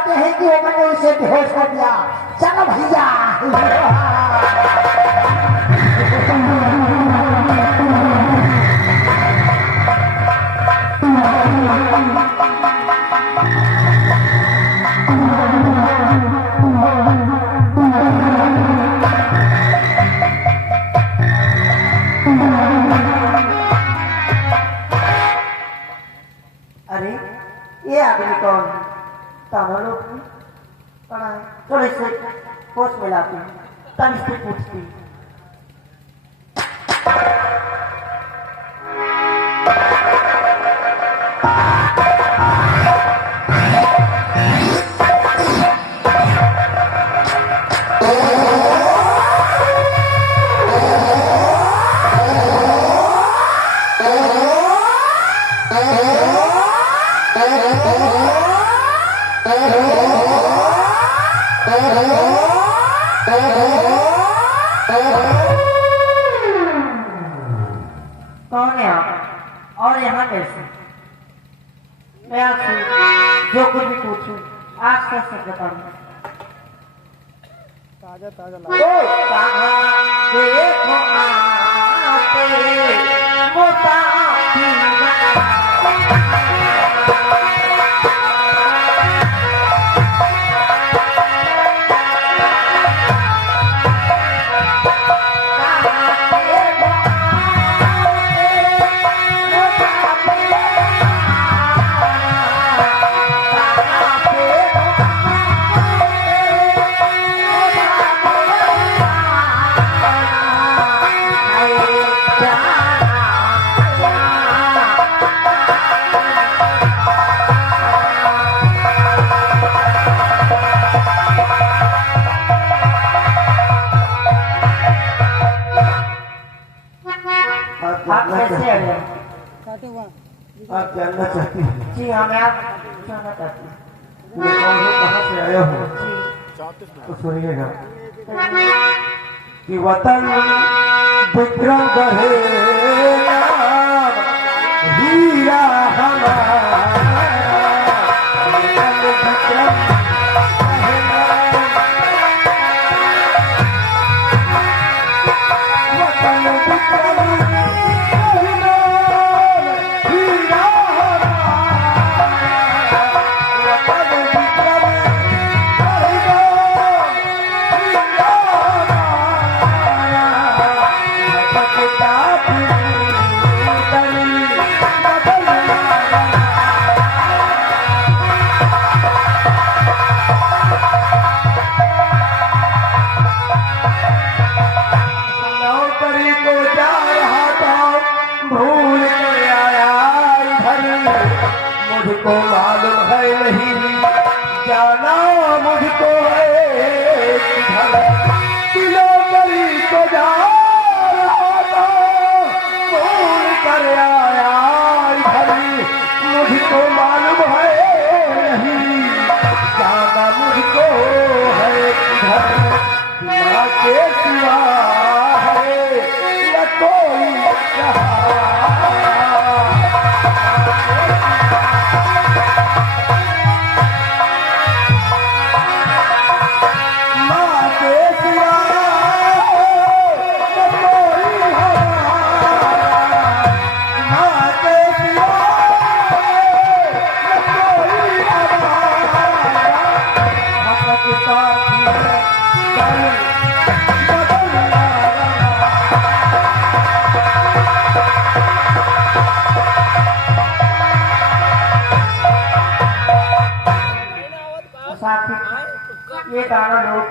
चाहते हैं कि वो मैंने उसे बेहोश कर दिया। चलो भैया। अरे ये आदमी कौन है? तामलो पड़ा है। थोड़े से होश में लाती हूँ, तन से पूछती। कौन है आप और यहाँ कैसे? मैं आपसे जो कुछ भी पूछूं आप सच बताऊंगा। ताजा ताजा देखो आते आप जानना चाहती हैं? जी हाँ, मैं आप जानना चाहती हूँ। मैं कौन हूँ, कहाँ से आया हूँ? जी तो सुनिएगा कि वतन विक्रम गहेगा हीरा हमारा, वतन विक्रम गहेगा, वतन विक्रम गहेगा हीरा हमारा, वतन विक्रम गहेगा हीरा हमारा, भटकता फिरूं बदलना। नौकरी को जा रहा था, भूल कर आया इधर, मुझको मालूम है नहीं जाना मुझको है किधर। कि नौकरी को जा रहा था, भूल कर आया इधर, मुझको मालूम है नहीं जाना मुझको है किधर। माँ के सिवा है या कोई माँ के सिवा या कोई हमारा, माँ के सिवा या कोई हमारा, भटकता फिरूं बदलना। साथी ये गाना लोग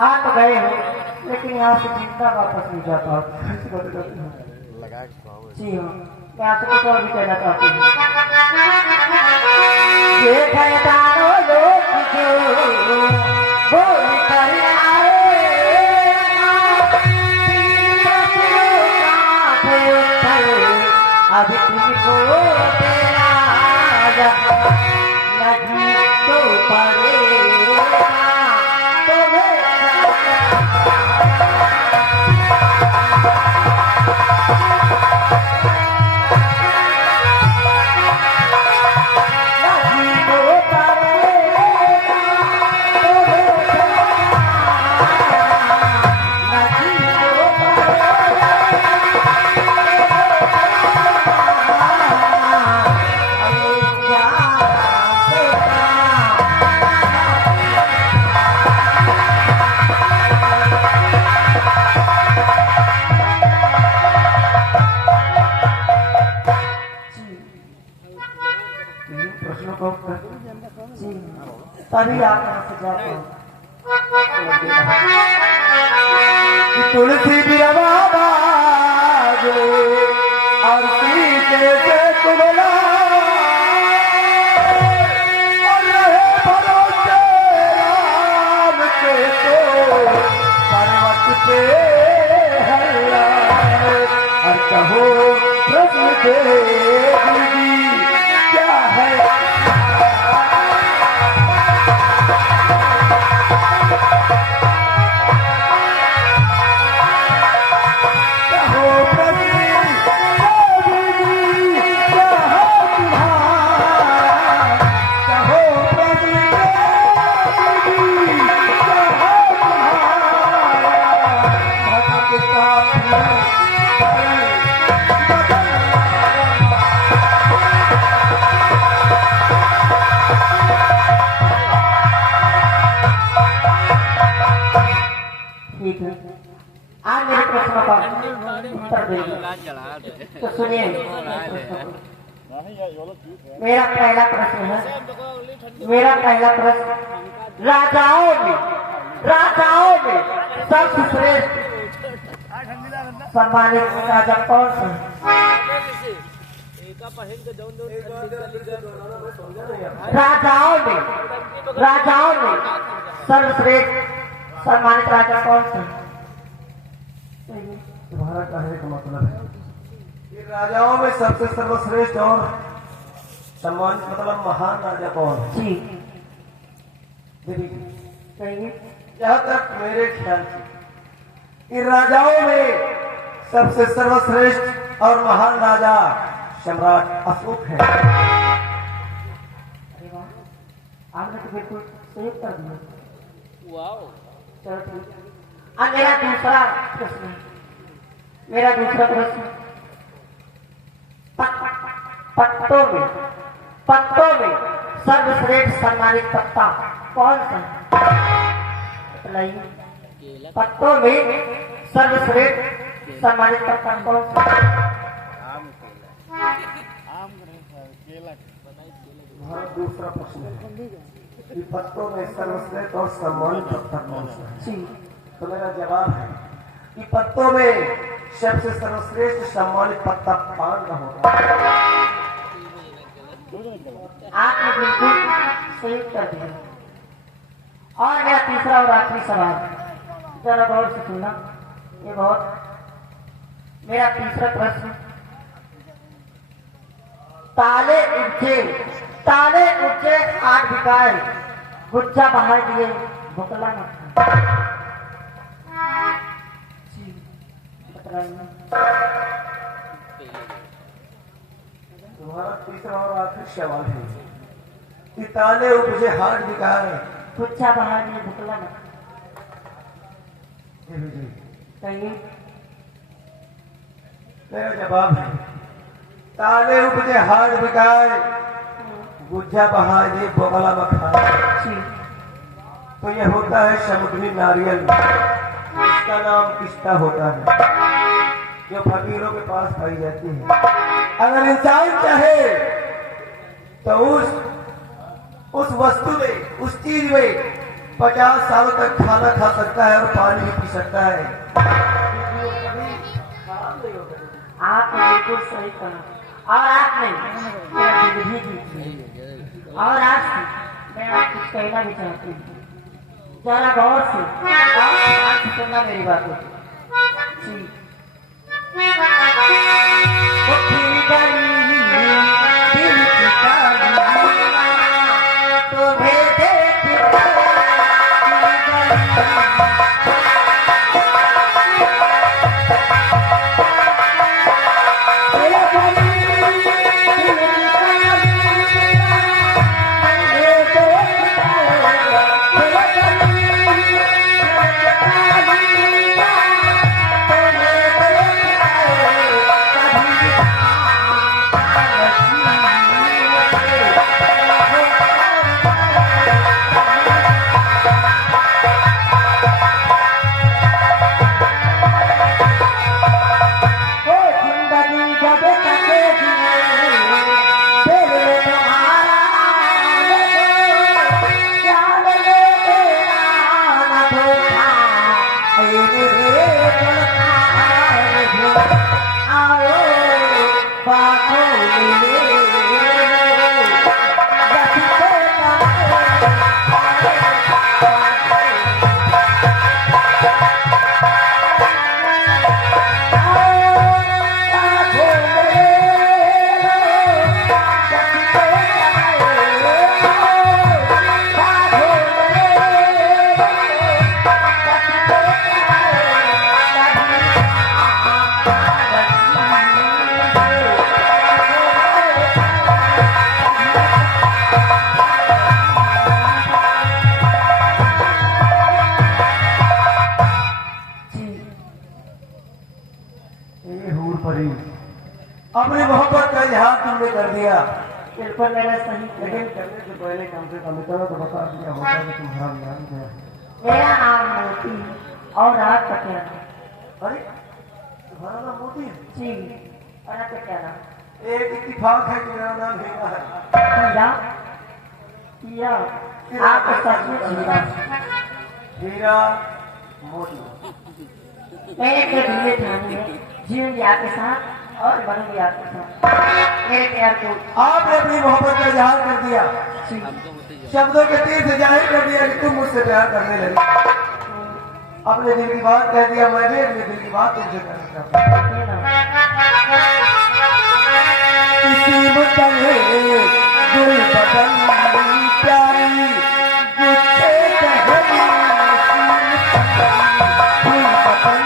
आ तो गए हो, लेकिन यहाँ से जिंदा वापस नहीं जाता। जी हाँ, मैं आपसे कुछ और भी कहना चाहती हूँ। ये गाना लोग जो बोल कर आए, अब तुमको तेरा नहीं तो पड़ेगा नहीं तो पड़ेगा। तभी आप यहाँ से जा पाओ। तुलसी बिरवा बाजे और सीते से कुबला और रहे भरोसे राम के तो पर्वत पे हल्ला और कहो प्रश्न देवी क्या है ठीक है, आज मेरे प्रश्न का उत्तर देंगे। तो सुनिए, मेरा पहला प्रश्न है, मेरा पहला प्रश्न, राजाओं में सबसे श्रेष्ठ सम्मानित राजा कौन सा? राजाओं में सर्वश्रेष्ठ सम्मानित राजा कौन सा? तुम्हारा कहने का मतलब है कि राजाओं में सबसे सर्वश्रेष्ठ और सम्मानित मतलब महान राजा कौन है? जी देवी कहिए। जहाँ तक मेरे ख्याल से कि राजाओं में सबसे सर्वश्रेष्ठ और महान राजा सम्राट अशोक है। अरे वाह, आपने तो बिल्कुल सही उत्तर दिया। चलो ठीक है। अब मेरा दूसरा प्रश्न है, मेरा दूसरा प्रश्न, पत्तों में सर्वश्रेष्ठ सम्मानित पत्ता कौन सा है? बताइए। पत्तों में सर्वश्रेष्ठ सम्मानित पत्ता कौन सा है? हमारा दूसरा प्रश्न है कि पत्तों में सर्वश्रेष्ठ और सम्मानित पत्ता कौन सा है? जी तो मेरा जवाब है कि पत्तों में सबसे सर्वश्रेष्ठ सम्मानित पत्ता पान का होगा। आपने बिल्कुल सही उत्तर दिया। और मेरा तीसरा और आखिरी सवाल, जरा गौर से सुनना, ये बहुत, मेरा तीसरा प्रश्न, ताले ऊंचे हाथ बिकाए, गुच्छा बाहर दिए, भुकला न खाए। जी बताइए। तुम्हारा तीसरा और आखिरी सवाल है कि ताले उपजे हाथ बिकाए, गुच्छा बाहर दिए, भुकला न खाए। कहिए। मेरा जवाब है ताले उपजे हाथ बिकाए, गुज्जा बहाए बोगला मखाए। जी तो यह होता है समुद्री नारियल, इसका नाम पिस्ता होता है, जो फकीरों के पास पाई जाती है। अगर इंसान चाहे तो उस वस्तु में, उस चीज में 50 सालों तक खाना खा सकता है और पानी भी पी सकता है। आपने बिल्कुल सही कहा। और आपने मेरा दिल भी जीत लिया। और आज मैं आपको कुछ कहना भी चाहती हूँ, जरा गौर से और ध्यान से सुनना मेरी बातों को। जी उठी गई दिल की कालियाँ, तुम्हें देख अपनी मोहब्बत का इजहार तुमने कर दिया। बिल्कुल मेरा सही लेकिन करने से पहले कम से कम इतना तो बता दिया होगा कि तुम्हारा नाम क्या है। मेरा नाम मोती और रात का क्या नाम? अरे तुम्हारा नाम मोती है? जी और आपका क्या नाम? एक इत्तेफाक है कि मेरा नाम हीरा है। हीरा हीरा आपका सचमुच हीरा हीरा मोती मैंने अपने दिल्ली थाने में जीऊंगी आपके साथ और बनूंगी आपके साथ मेरे प्यार को। आपने अपनी मोहब्बत का इजहार कर दिया, शब्दों के तीर से जाहिर कर दिया कि तुम मुझसे प्यार करने लगे। अपने दिल की बात कह दिया, मैं भी अपने दिल की बात तुमसे करना चाहता हूँ। किसी मुतले दिल बदन प्यारी गुस्से कहनी दिल बदन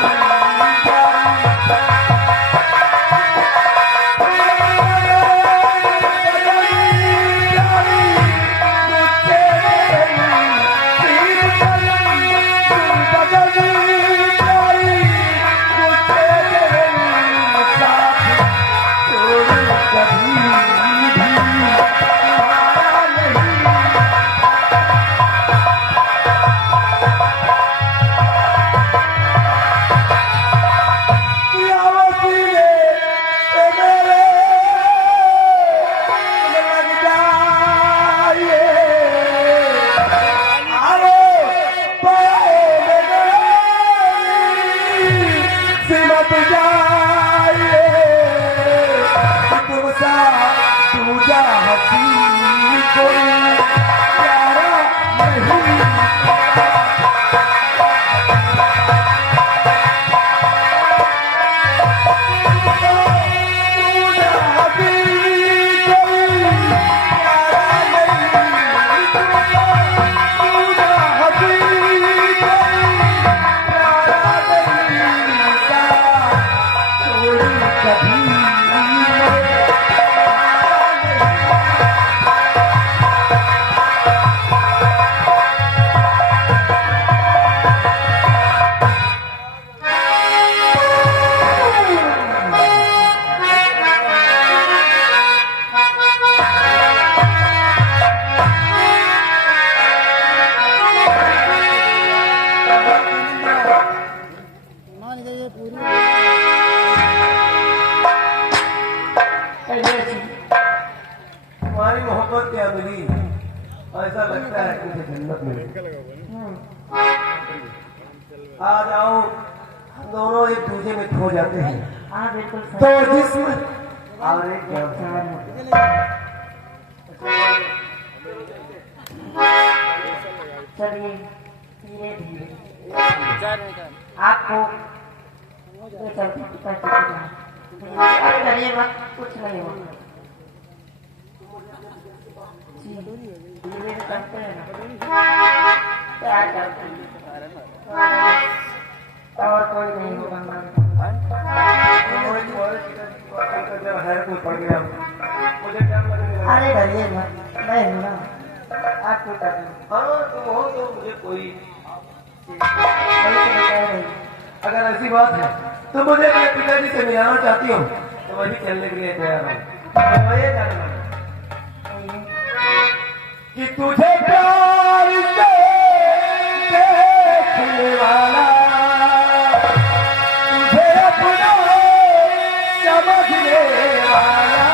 तुम्हारी मोहब्बत क्या मिली, ऐसा लगता है कि मुझे जन्नत मिली। आ जाओ, हम दोनों एक दूसरे में खो जाते हैं। हाँ बिल्कुल तो जिस्म और एक जान। चलिए धीरे धीरे आपको ये चलते करिएगा, कुछ नहीं होगा। धीरे करते हैं क्या करते हैं और कोई नहीं होगा हमारे है कोई पड़ गया, मुझे क्या लगेगा? अरे डरिए मत, मैं हूँ ना, आप क्यों कर रहे हैं? हाँ तुम हो तो मुझे कोई अगर ऐसी बात है तो मुझे अपने पिताजी से मिलाना चाहती हो तो वही चलने के लिए तैयार हूँ। मैं ये जानना कि तुझे प्यार से देखने वाला, तुझे अपना समझने वाला,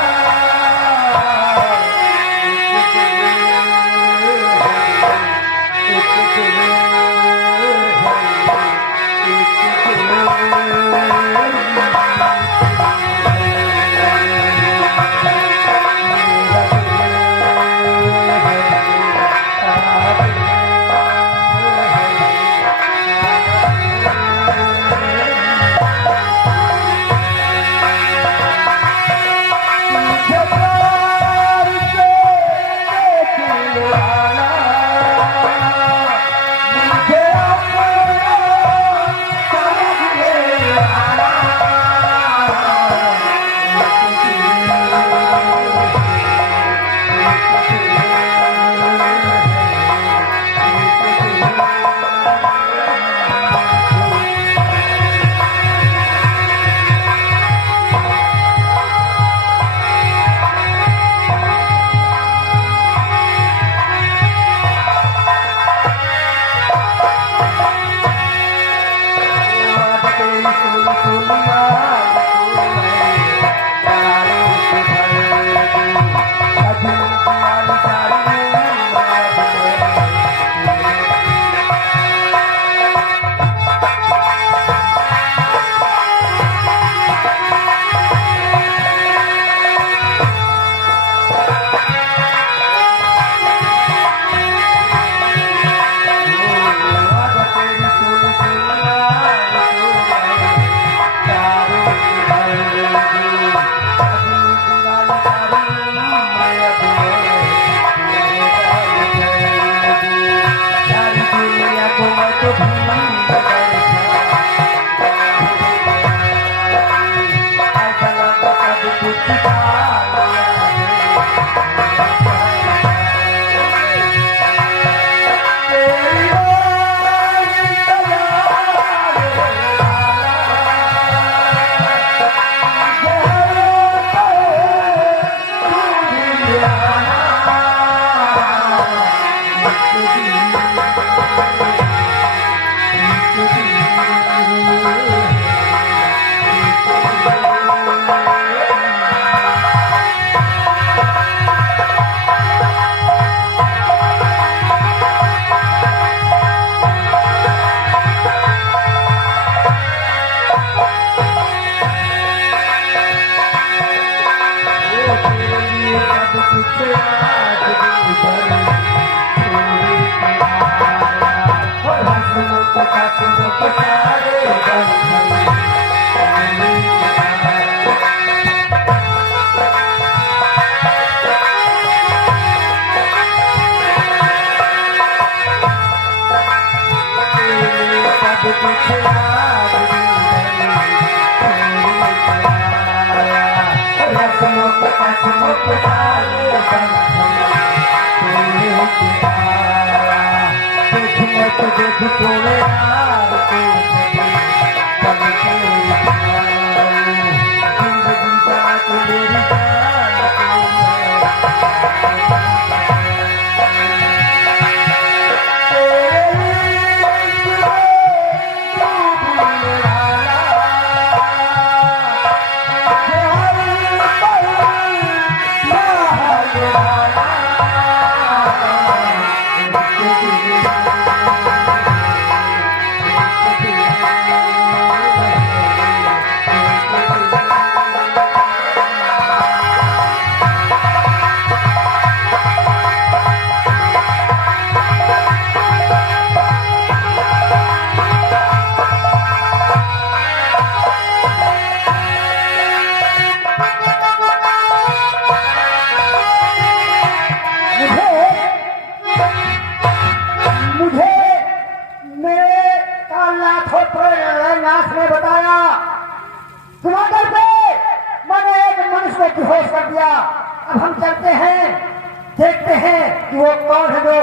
देखते हैं कि वो कौन है जो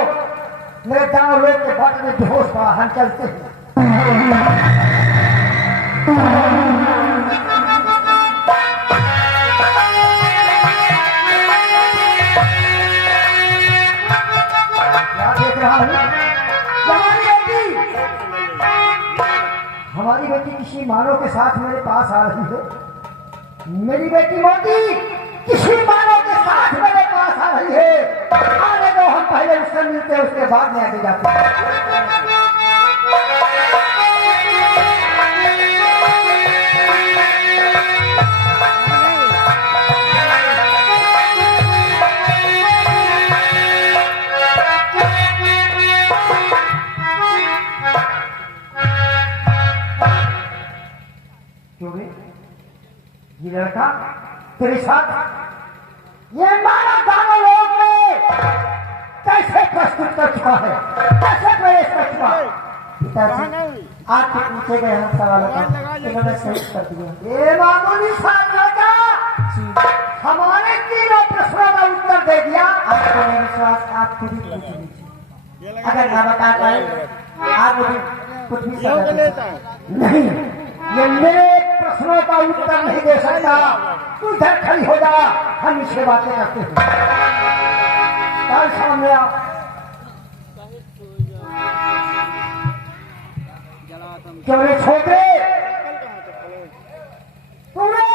मेरे गांव लोग के बात में बेहोश था। हम चलते हैं। क्या देख रहा हूँ? हमारी बेटी किसी मानव के साथ मेरे पास आ रही है। मेरी बेटी मोती किसी मानव के साथ मेरे पास आ रही है। आने दो, हम पहले उससे मिलते हैं, उसके बाद में आगे जाते हैं। क्यों रे? ये लड़का तेरे साथ ये मानव दानव लोग में कैसे प्रस्तुत कर चुका है, कैसे प्रवेश कर चुका है? पिताजी आपके पूछे गए हम सवालों का इन्होंने सही कर दिया। ये मामूली सा लड़का हमारे तीनों प्रश्नों का उत्तर दे दिया। आपको मेरा विश्वास, आप खुद ही पूछ लीजिए। अगर ना बता पाए आप मुझे कुछ भी नहीं, ये मेरे प्रश्नों का उत्तर नहीं दे सकता। तू इधर खड़ी हो जा, हम इससे बातें करते हैं। कल सामने आ। क्यों रे छोकरे, तूने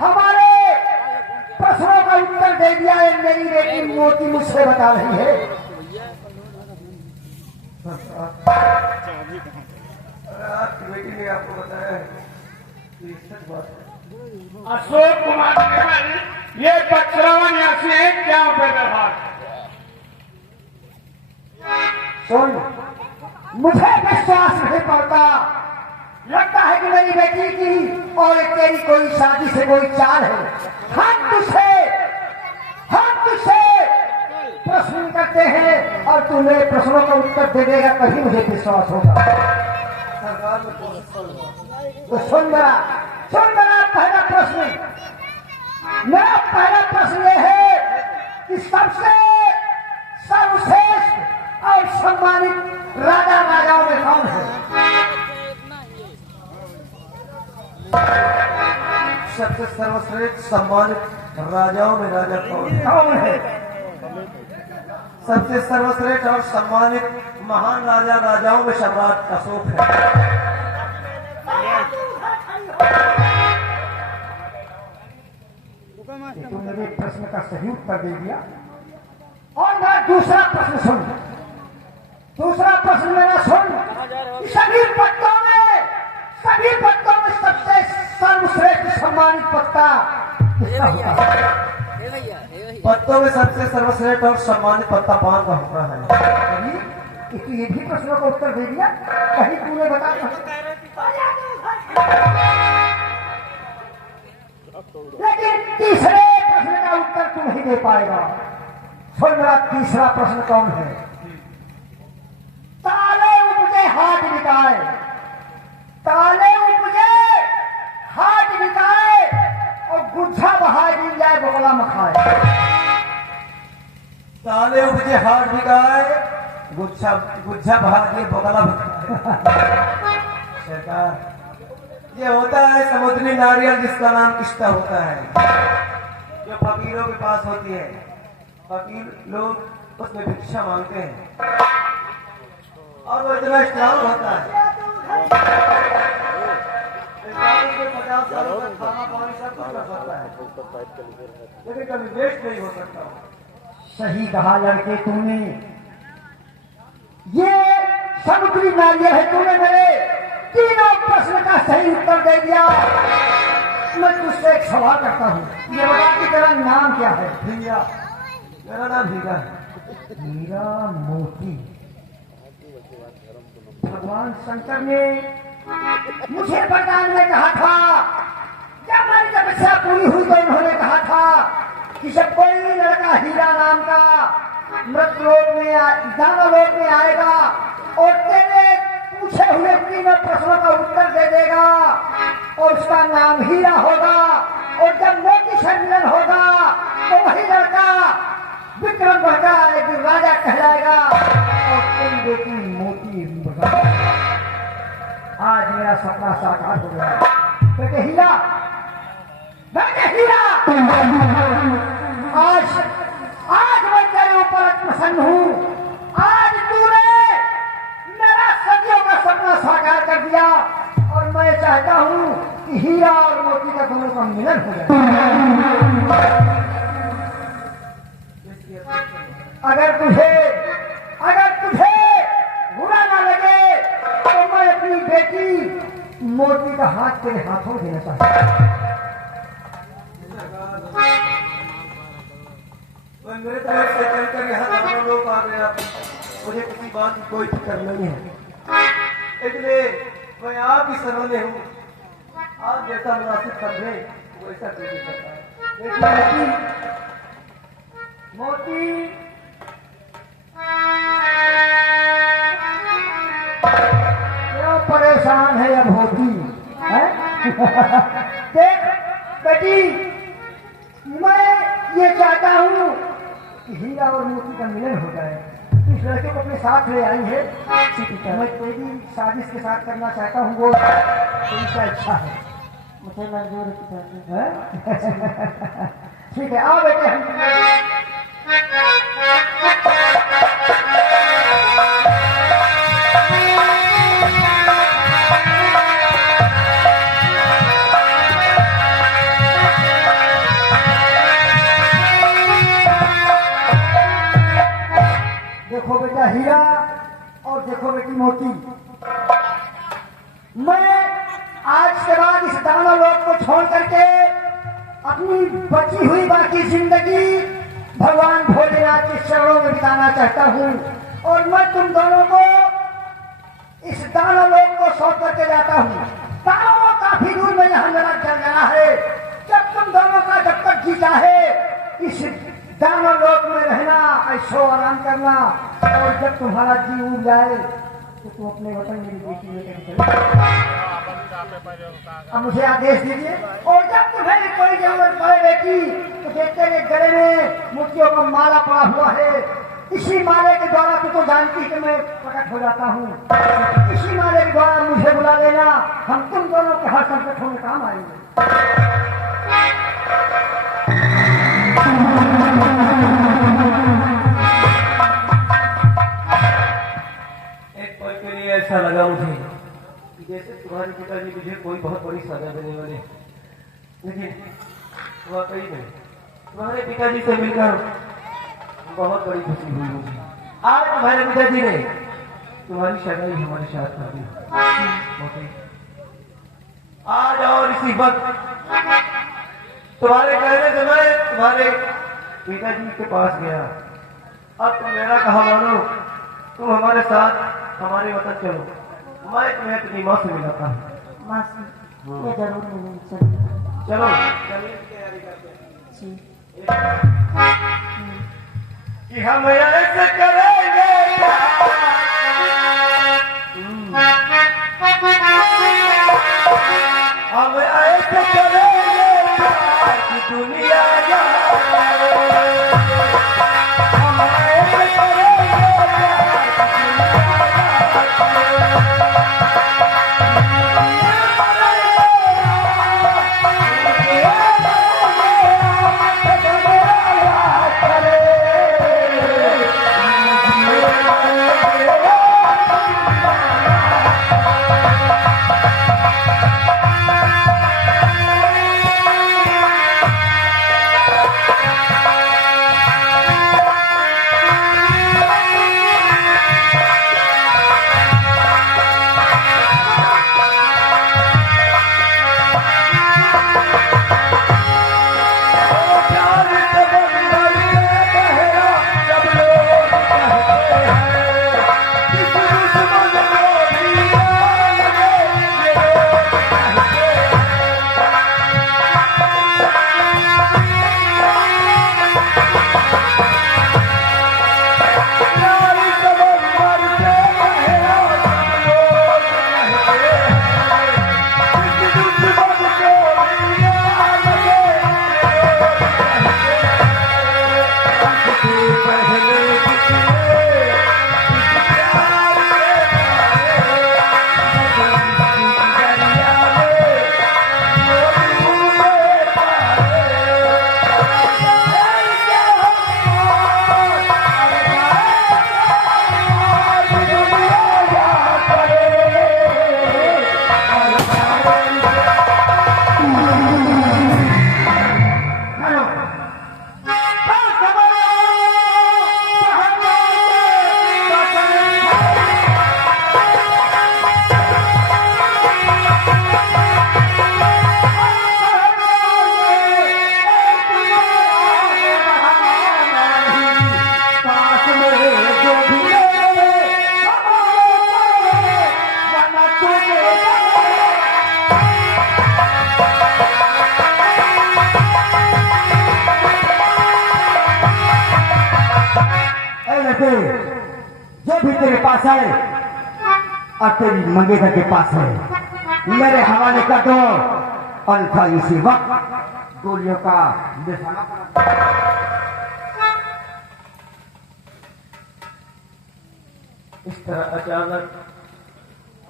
हमारे प्रश्नों का उत्तर दे दिया है। मेरी बेटी मोती मुझसे बता रही है। आपकी बेटी ने आपको बताया है कि सच बात है। अशोक कुमार केवल ये बचरावन यासी क्या बेदरहार। सुन, मुझे विश्वास नहीं पड़ता। लगता है कि मेरी बेटी की और तेरी कोई शादी से कोई चाल है। हम तुझसे प्रश्न करते हैं और तू मेरे प्रश्नों का उत्तर दे देगा, तभी मुझे विश्वास होगा। सरकार में कोशिश करूंगा। तो सुन मेरा पहला प्रश्न। मेरा पहला प्रश्न यह है कि सबसे सर्वश्रेष्ठ और सम्मानित राजा राजाओं में कौन है? सबसे सर्वश्रेष्ठ सम्मानित राजाओं में राजा कौन है? कौन है? सबसे सर्वश्रेष्ठ और सम्मानित महान राजा राजाओं में सम्राट अशोक है। तू मेरे प्रश्न का सही उत्तर दे दिया और मैं दूसरा प्रश्न सुन। दूसरा प्रश्न मेरा सुन। सभी पत्तों में सबसे सर्वश्रेष्ठ सम्मानित पत्ता किसका होता है? पत्तों में सबसे सर्वश्रेष्ठ और सम्मानित पत्ता पान का होता है। तू ये भी प्रश्नों का उत्तर दे दिया, कहीं तूने बता लेकिन तीसरे प्रश्न का उत्तर तू नहीं दे पाएगा। सुन मेरा तीसरा प्रश्न कौन है? ताले उपजे हाथ बिकाए, ताले उपजे हाथ बिकाए और गुच्छा बहाए मिल जाए बगला में खाए। ताले उपजे हाथ बिकाए, गुच्छा बहा के बगला में खाए। सरकार, ये होता है समुद्री नारियल जिसका नाम किस्ता होता है, जो फकीरों के पास होती है। फकीर लोग उसमें भिक्षा मांगते हैं और वो इतना स्ट्रांग होता है। 50 सालों तक खाना पानी सब कुछ कर सकता है, लेकिन कभी वेस्ट नहीं हो सकता। सही कहा लड़के तूने। ये समुद्री नारियल है। तूने मेरे तीनों प्रश्न का सही उत्तर दे दिया। मैं तुझसे एक सवाल करता हूँ, ये बता कि तेरा नाम क्या है? हीरा। मेरा नाम हीरा है। हीरा मोती। भगवान शंकर ने मुझे वरदान में कहा था, जब मेरी तपस्या पूरी हुई तो उन्होंने कहा था कि जब कोई लड़का हीरा नाम का मृतलोक में दानवलोक में आएगा और तेरे पूछे हुए तीनों प्रश्नों का उत्तर दे देगा और उसका नाम हीरा होगा, और जब मोती से मिलन होगा तो वही लड़का विक्रम बढ़ता एक राजा कहलाएगा और तुम बेटी मोती बना। आज मेरा सपना साकार हो गया। बेटे हीरा, बेटे हीरा, आज मैं तेरे ऊपर प्रसन्न हूँ। आज तूने मेरा सदियों का सपना साकार कर दिया और मैं चाहता हूँ कि हीरा और मोती का दोनों का मिलन हो जाए। अगर तुझे बुरा ना लगे तो मैं अपनी बेटी मोती का हाथ तेरे हाथों देना चाहता हूँ। मेरे तरफ से चलकर यहाँ दोनों लोग आ गया, मुझे किसी बात की कोई फिक्र नहीं है, इसलिए मैं आपकी शरण में हूँ। आप जैसा मुनासिब समझे वैसा कोई करता है। मोती क्यों परेशान है अब होती है? देख बेटी, मैं ये चाहता हूँ कि हीरा और मोती का मिलन हो जाए। इस लड़के को अपने साथ ले आई है, मैं कोई भी साजिश के साथ करना चाहता हूँ, वो उनका इच्छा है। मुझे मंजूर है। ठीक है, आओ बेटे हम देखो बेटा हीरा और देखो बेटी मोती, मैं आज के बाद इस दानव लोक को छोड़ करके अपनी बची हुई बाकी जिंदगी भगवान भोलेनाथ के चरणों में बिताना चाहता हूँ। और मैं तुम दोनों को इस दानव लोक को सौंप करके जाता हूँ। दानवों काफी दूर में यहाँ मेरा जलजला है। जब तुम दोनों का जब तक जी चाहे इस दानव लोक में रहना, ऐशो आराम करना, और जब तुम्हारा जी उड़ जाए तो तुम अपने वतन मेरी बेटी लेकर चले। अब मुझे आदेश दीजिए, और जब तुम्हें कोई जरूरत पड़े बेटी तो देखते हुए गले में मोतियों का माला पड़ा हुआ है। इसी माले के द्वारा तू तो जानती है कि मैं प्रकट हो जाता हूँ। इसी माले के द्वारा मुझे बुला लेना, हम तुम दोनों के हर संकटों में काम आएंगे। ऐसा लगा मुझे कि जैसे तुम्हारे पिताजी मुझे कोई बहुत बड़ी सजा देने वाले, लेकिन वाकई में तुम्हारे पिताजी से मिलकर बहुत बड़ी खुशी हुई मुझे। आज तुम्हारे पिताजी ने तुम्हारी सगाई हमारे साथ कर दी। आज और इसी वक्त तुम्हारे कहने से मैं तुम्हारे पिताजी के पास गया। अब तुम मेरा कहा मानो, तुम हमारे साथ हमारे वतन चलो, मैं तुम्हें अपनी माँ से मिलाता हूँ। माँ से ये जरूर मिलनी चाहिए। चलो चलिए तैयारी करते हैं जी। कि हम ऐसे करेंगे हम ऐसे करेंगे कि दुनिया जाने। हम ऐसे करेंगे जो भी तेरे पास है और तेरी मंगेतर के पास है, मेरे हवाले कर दो, अन्यथा इसी वक्त गोलियों का निशाना इस तरह अचानक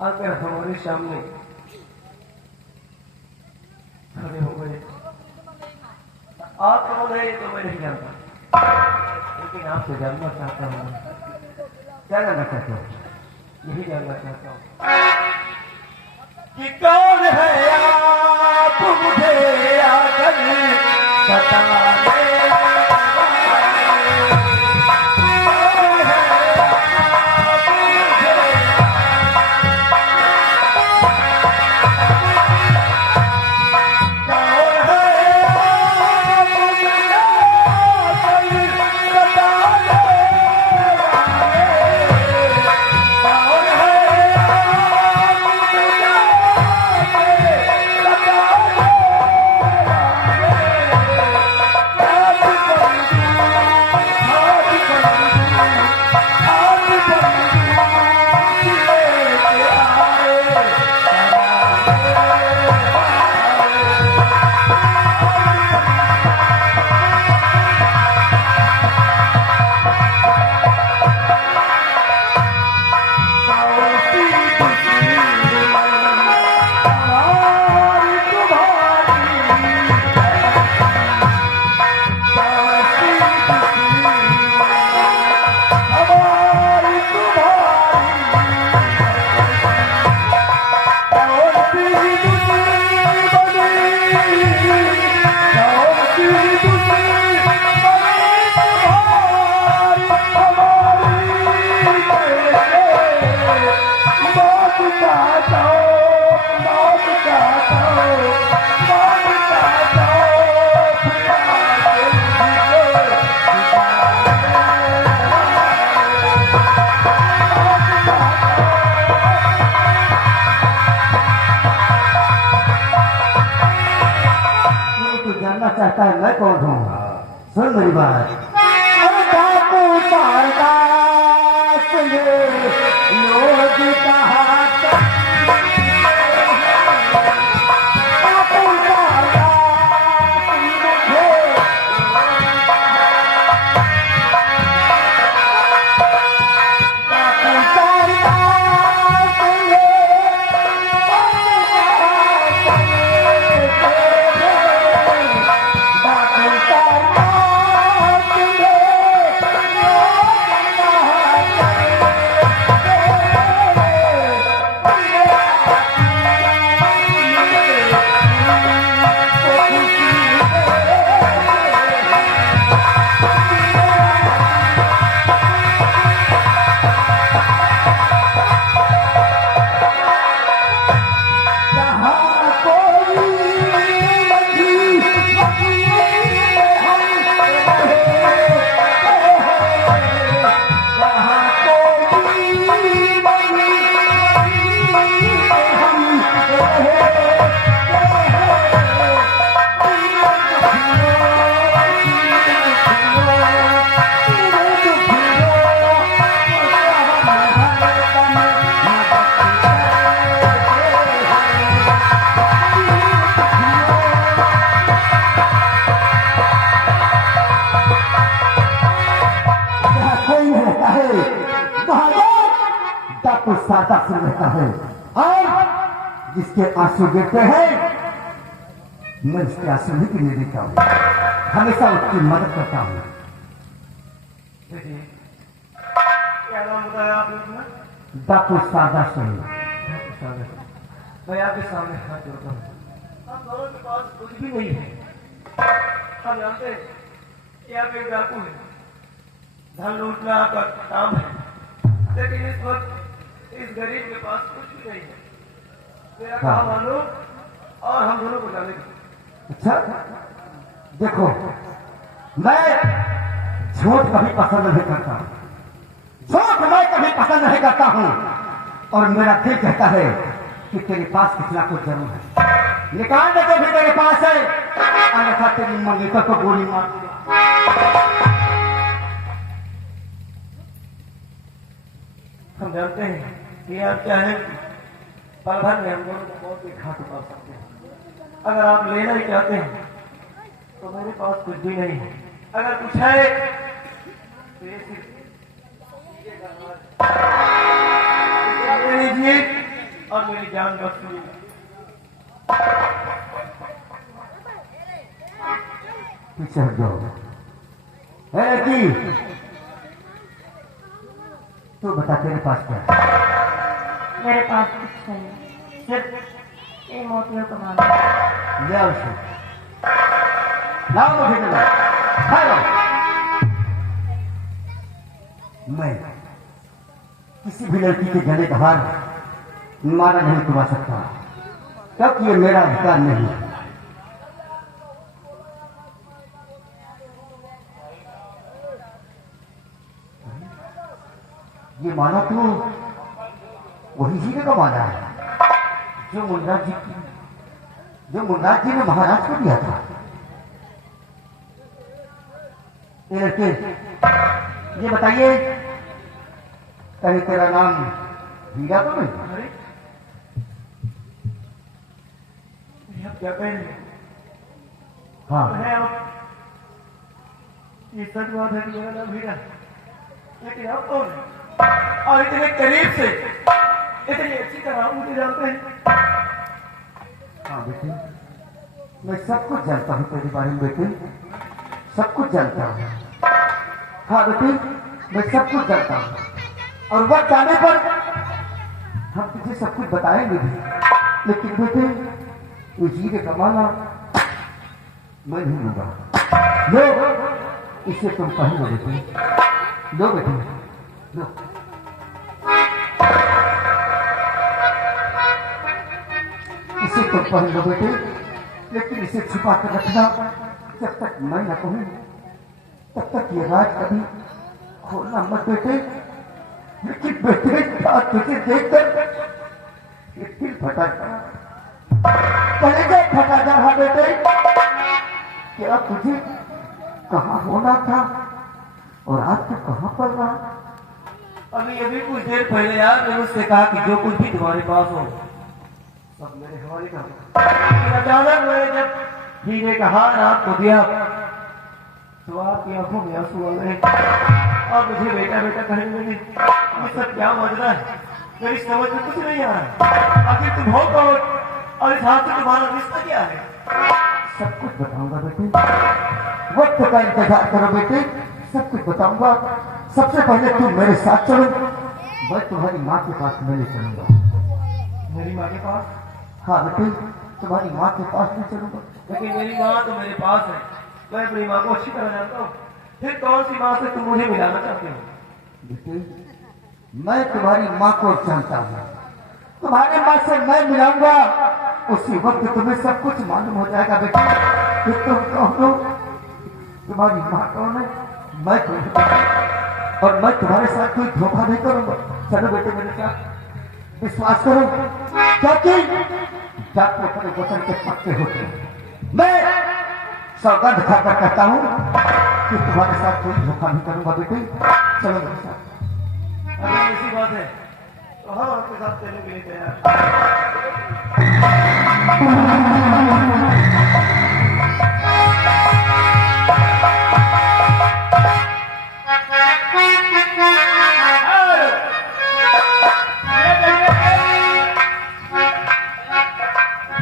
आकर हमारे सामने खड़े हो गए। आप कौन है ये तो मैं नहीं जानता, लेकिन आपसे जानना चाहता हूँ। क्या जानना चाहते हो? यही जानना चाहता हूँ कि कौन है आप मुझे आकर बताने जानता है मैं कौन हूँ। सुन मेरी बात। अरे बापू तारदास ने लोग कहा बापू तारदास मुझे बापू तारदास ने सादा से रहता है और जिसके आंसू गिरते हैं मैं उसके आंसू नहीं गिरने देता हूँ, हमेशा उसकी मदद करता हूँ। क्या नाम बताया आपने अपना? डाकू सादा सिंह। मैं आपके सामने हाथ जोड़ता हूँ। हम दोनों के पास कुछ भी नहीं है। हम जानते हैं कि आप एक डाकू है, धन लूटना आपका काम है, लेकिन इस वक्त इस गरीब के पास कुछ भी नहीं है। मेरा काम मानो और हम दोनों को डालेंगे। अच्छा देखो, मैं झूठ कभी पसंद नहीं करता, झूठ मैं कभी पसंद नहीं करता हूँ। और मेरा दिल कहता है कि तेरे पास कुछ ना कुछ जरूर है, निकाल दे जो भी तेरे पास है, अन्यथा तेरी मंगेतर को गोली मार दूंगा। हम जानते हैं कि आप चाहें पल भर में हम दोनों को बहुत ही घाट उतार सकते हैं। अगर आप लेना ही चाहते हैं तो मेरे पास कुछ भी नहीं है। अगर कुछ है तो ये सिर्फ ले लीजिए और मेरी जान बच लीजिए। पीछे हट जाओ। है लड़की, तू बता तेरे पास क्या है? मेरे पास कुछ नहीं, सिर्फ ये मोतियों का माला। ले आओ उसे, लाओ मुझे चलो, खाओ। मैं किसी भी लड़की के गले का हार माला नहीं तुमा सकता, क्योंकि ये मेरा अधिकार नहीं है। ये माला तो वही हीरे का माला है जो मुनराज जी ने महाराज को दिया था। ये लड़के, ये बताइए कहीं तेरा नाम हीरा तो नहीं? अरे आप क्या कह रहे हैं? हाँ, है आप ये सच बात है कि मेरा नाम हीरा, लेकिन आप कौन है और इतने करीब से इतनी अच्छी तरह मुझे जानते हैं? हाँ बेटे, मैं सब कुछ जानता हूँ तेरे बारे में बेटे, सब कुछ जानता हूँ। हाँ बेटे, मैं सब कुछ जानता हूँ और वक्त आने पर हम तुझे सब कुछ बताएंगे भी। लेकिन बेटे, ये हीरे का माला मैं नहीं लूंगा। लो, इसे तुम पहन लो बेटे, लो बेटे, लो। इसे तुम पहन लो बेटे, लेकिन इसे छुपा कर रखना, जब तक मैं न कहूं तब तक ये राज कभी खोलना मत बेटे। लेकिन बेटे, तुझे देखकर ये दिल फटा जा, कलेजा फटा जा। हाँ बेटे, क्या तुझे कहाँ होना था और आज तू कहाँ पर रहा? अभी कुछ देर पहले यार मैंने उससे कहा कि जो कुछ भी तुम्हारे पास हो सब मेरे हवाले कर दो। अचानक मैंने जब हीरे का हार आपको दिया तो आपकी आंखों में आंसू आ गए और मुझे बेटा बेटा कहने लगे। ये सब क्या मजा है, मेरी समझ में कुछ नहीं आ रहा है। आखिर तुम हो कौन और इस हाथ से तुम्हारा रिश्ता क्या है? सब कुछ बताऊंगा बेटे, वक्त का इंतजार करो बेटे, सब कुछ बताऊंगा। सबसे पहले तुम मेरे साथ चलो, मैं तुम्हारी माँ के पास मिलने चलूंगा। मेरी माँ के पास? हाँ बेटे, तुम्हारी माँ के पास भी चलूंगा। लेकिन मेरी माँ तो मेरे पास है, मैं अपनी माँ को अच्छी तरह जानता हूँ। फिर कौन सी माँ से तुम मुझे मिलाना चाहते हो? बेटे, मैं तुम्हारी माँ को जानता हूँ, तुम्हारी माँ से मैं मिलाऊंगा, उसी वक्त तुम्हें सब कुछ मालूम हो जाएगा बेटे कि तुम कौन हो, तुम्हारी माँ कौन है, मैं कौन हूँ। और मैं तुम्हारे साथ कोई धोखा नहीं करूंगा। चलो बेटे मेरे साथ, विश्वास करो, क्योंकि जात में अपने वचन के पक्के होते हैं। मैं सौगंध खाकर कहता हूँ कि तुम्हारे साथ कोई धोखा नहीं करूंगा बेटे, चलो मेरे साथ। अगर ऐसी बात है तो हम आपके साथ चलने के लिए तैयार।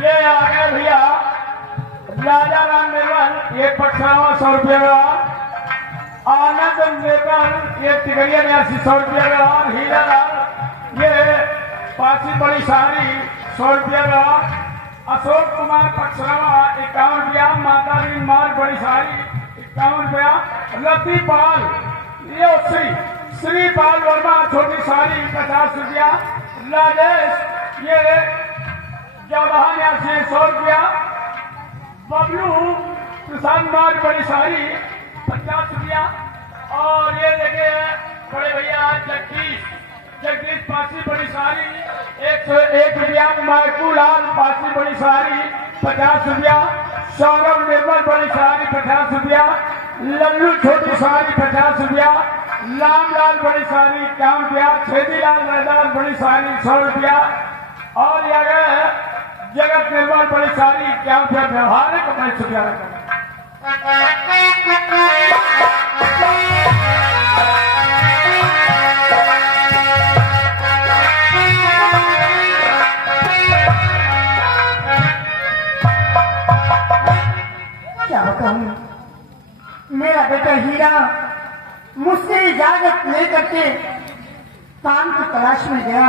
ये आ गए भैया राजा राम निर्मल, ये पटनावा 100 रुपये का, आनंद निर्मल ये टिकरिया 100 रुपये का, हीरा लाल ये पासी बड़ी साड़ी 100 रुपये का, अशोक कुमार पटनावा 51 रुपया, माता री मार बड़ी साड़ी 51 रुपया, लती पाल ये श्री पाल वर्मा छोटी साड़ी 50 रुपया, राजेश ये जवाहर 100 रुपया, बबलू प्रशांत मार्ग बड़ी साड़ी 50 रुपया, और ये देखे बड़े भैया जगदीश पासी बड़ी साड़ी 101 रुपया, मायकू लाल पासी बड़ी साड़ी 50 रुपया, सौरभ निर्मल बड़ी साड़ी 50 रुपया, लल्लू छोटी साड़ी 50 रुपया, रामलाल बड़ी साड़ी 51 रुपया, छेदीलाल मैदान बड़ी साड़ी 100 रुपया, और ये जगत निर्मल बड़ी साड़ी 51 रुपया, व्यवहारिक 25 रुपया रखा। क्या कहूँ, मेरा बेटा हीरा मुझसे इजाजत लेकर के काम की तलाश में गया,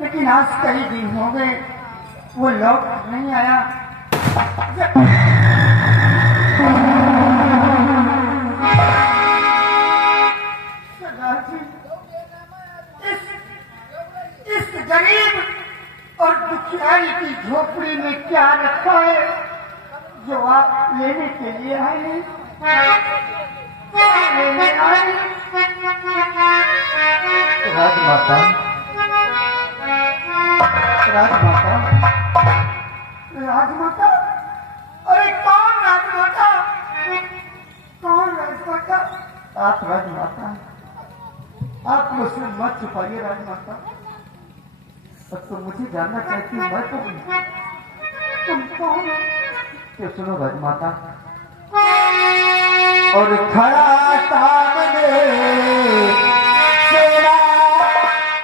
लेकिन आज कई दिन हो गए वो लौट नहीं आया। सरदार जी, इस गरीब और दुखियारी की झोपड़ी में क्या रखा है जो आप लेने के लिए आए हैं? लेने आए राजमाता, राजमाता, राजमाता, अरे कौन राजमाता? कौन राजमाता? आप राजमाता, आप मुझसे मत छुपाइए राजमाता। अब तो मुझे जानना चाहती हूँ, मैं तो तुम कौन हो? तो सुनो राजमाता, और खड़ा सामने तेरा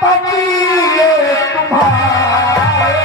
पति ये तुम्हारे,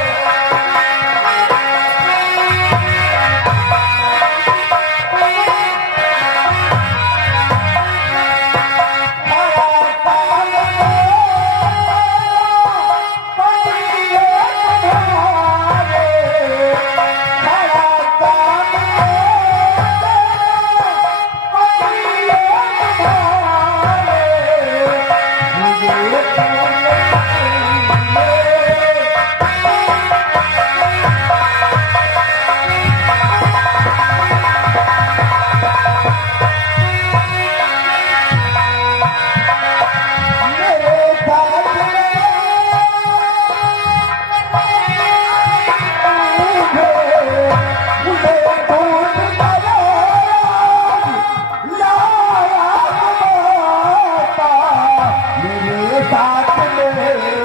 ले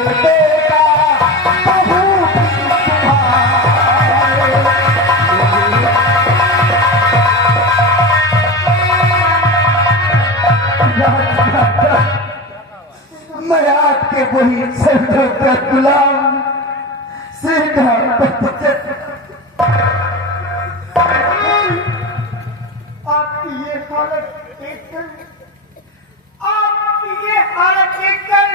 बेटा बहू मैं आपके वही शब्दों का गुलाम सीधा आपकी ये हालत देखकर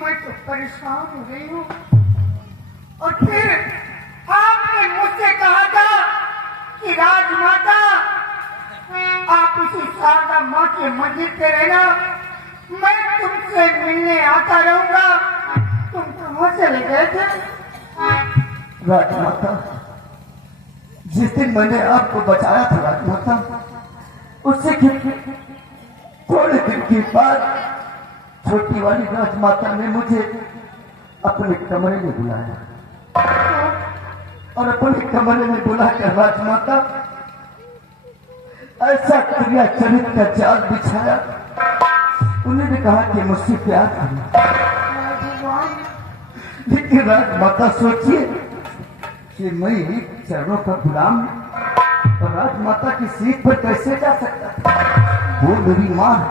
मैं तो परेशान हो गई हूँ। और फिर आपने मुझसे कहा था कि राजमाता आप इसी शारदा माँ के मंदिर पे रहना, मैं तुमसे मिलने आता रहूंगा। तुम कहाँ चले गए थे? राजमाता, जिस दिन मैंने आपको बचाया था राजमाता, उससे थोड़े दिन के बाद छोटी वाली राजमाता ने मुझे अपने कमरे में बुलाया और अपने कमरे में बुलाकर राजमाता ऐसा क्रिया चरित का जाल बिछाया। उन्होंने कहा कि मुझसे प्यार करना, लेकिन राजमाता सोचिए कि मैं चरणों का गुलाम और राजमाता की सीट पर कैसे जा सकता था? वो मेरी माँ है।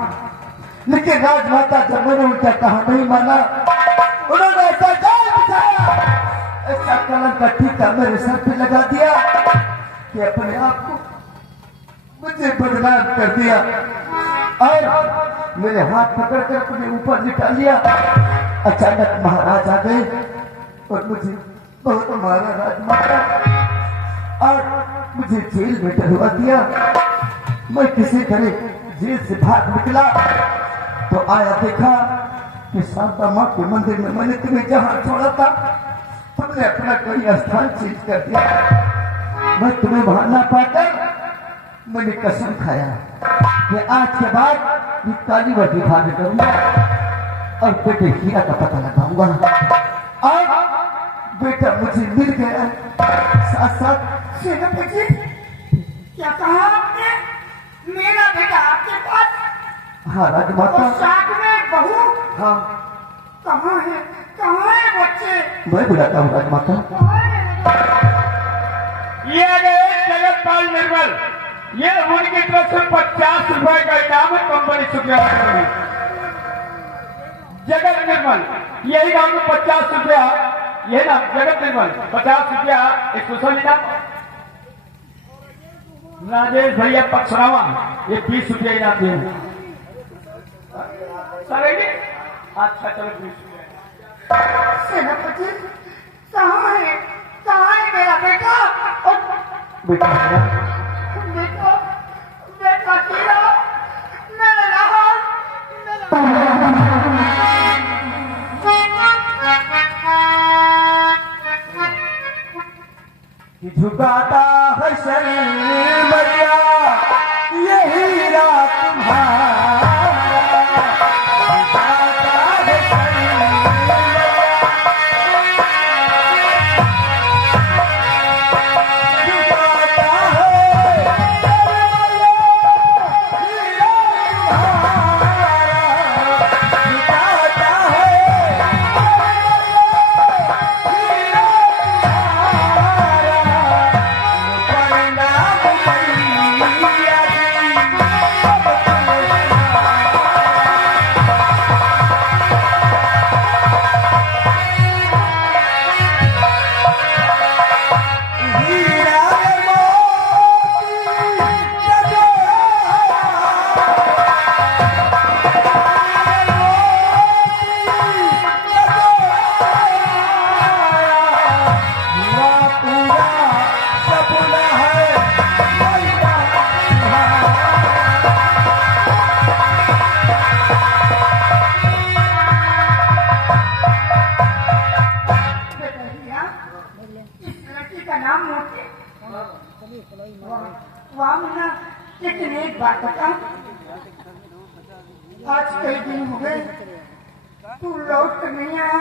लेकिन राजमाता जब मैंने उनका कहा नहीं माना, उन्होंने ऐसा जाल बिछाया, ऐसा कलम का टीका मेरे सर पे लगा दिया कि अपने आप को मुझे बदनाम कर दिया और मेरे हाथ पकड़कर अपने ऊपर लिटा लिया। अचानक महाराज आ गए और मुझे बहुत मारा राजमाता और मुझे जेल में डलवा दिया। मैं किसी तरह जेल से भाग निकला तो आया देखा कि शारदा माँ के मंदिर में मैंने तुम्हें जहाँ छोड़ा था तुमने अपना कोई स्थान चेंज कर दिया। मैं तुम्हें वहां ना पाकर मैंने कसम खाया कि आज के बाद ये काली वर्दी भाग करूंगा और बेटे हीरा का पता लगाऊंगा। और बेटा मुझे मिल गया। साथ साथ सेनापति जी, क्या कहा आपने? मेरा बेटा आपके पास? हाँ राजमाता। और साथ में बहू? हाँ। कहाँ है? कहाँ है बच्चे? मैं बुलाता हूँ राजमाता। ये जगतपाल निर्मल, ये उनकी तरफ से 50 रुपए का इनाम है कंपनी शुक्रिया। जगत निर्मल, यही काम में 50 रुपया, ये ना जगत निर्मल 50 रुपया एक कुशल इनाम। राजेश भैया पक्षरावा, ये 20 रुपया इनाम दिए। अच्छा चलो 20 रुपया। सेनापति कहाँ है? कहाँ है मेरा बेटा? बेटा बेटा, बेटा हीरा, मेरा लाहौर, झुकाता है शरीर बलिया ये हीरा तुम्हारा, झुकाता है शरीर झुकाता है हीरा तुम्हारा, झुकाता लेकिन एक बात बता, आज कई दिन हो गए तू लौट कर नहीं आया,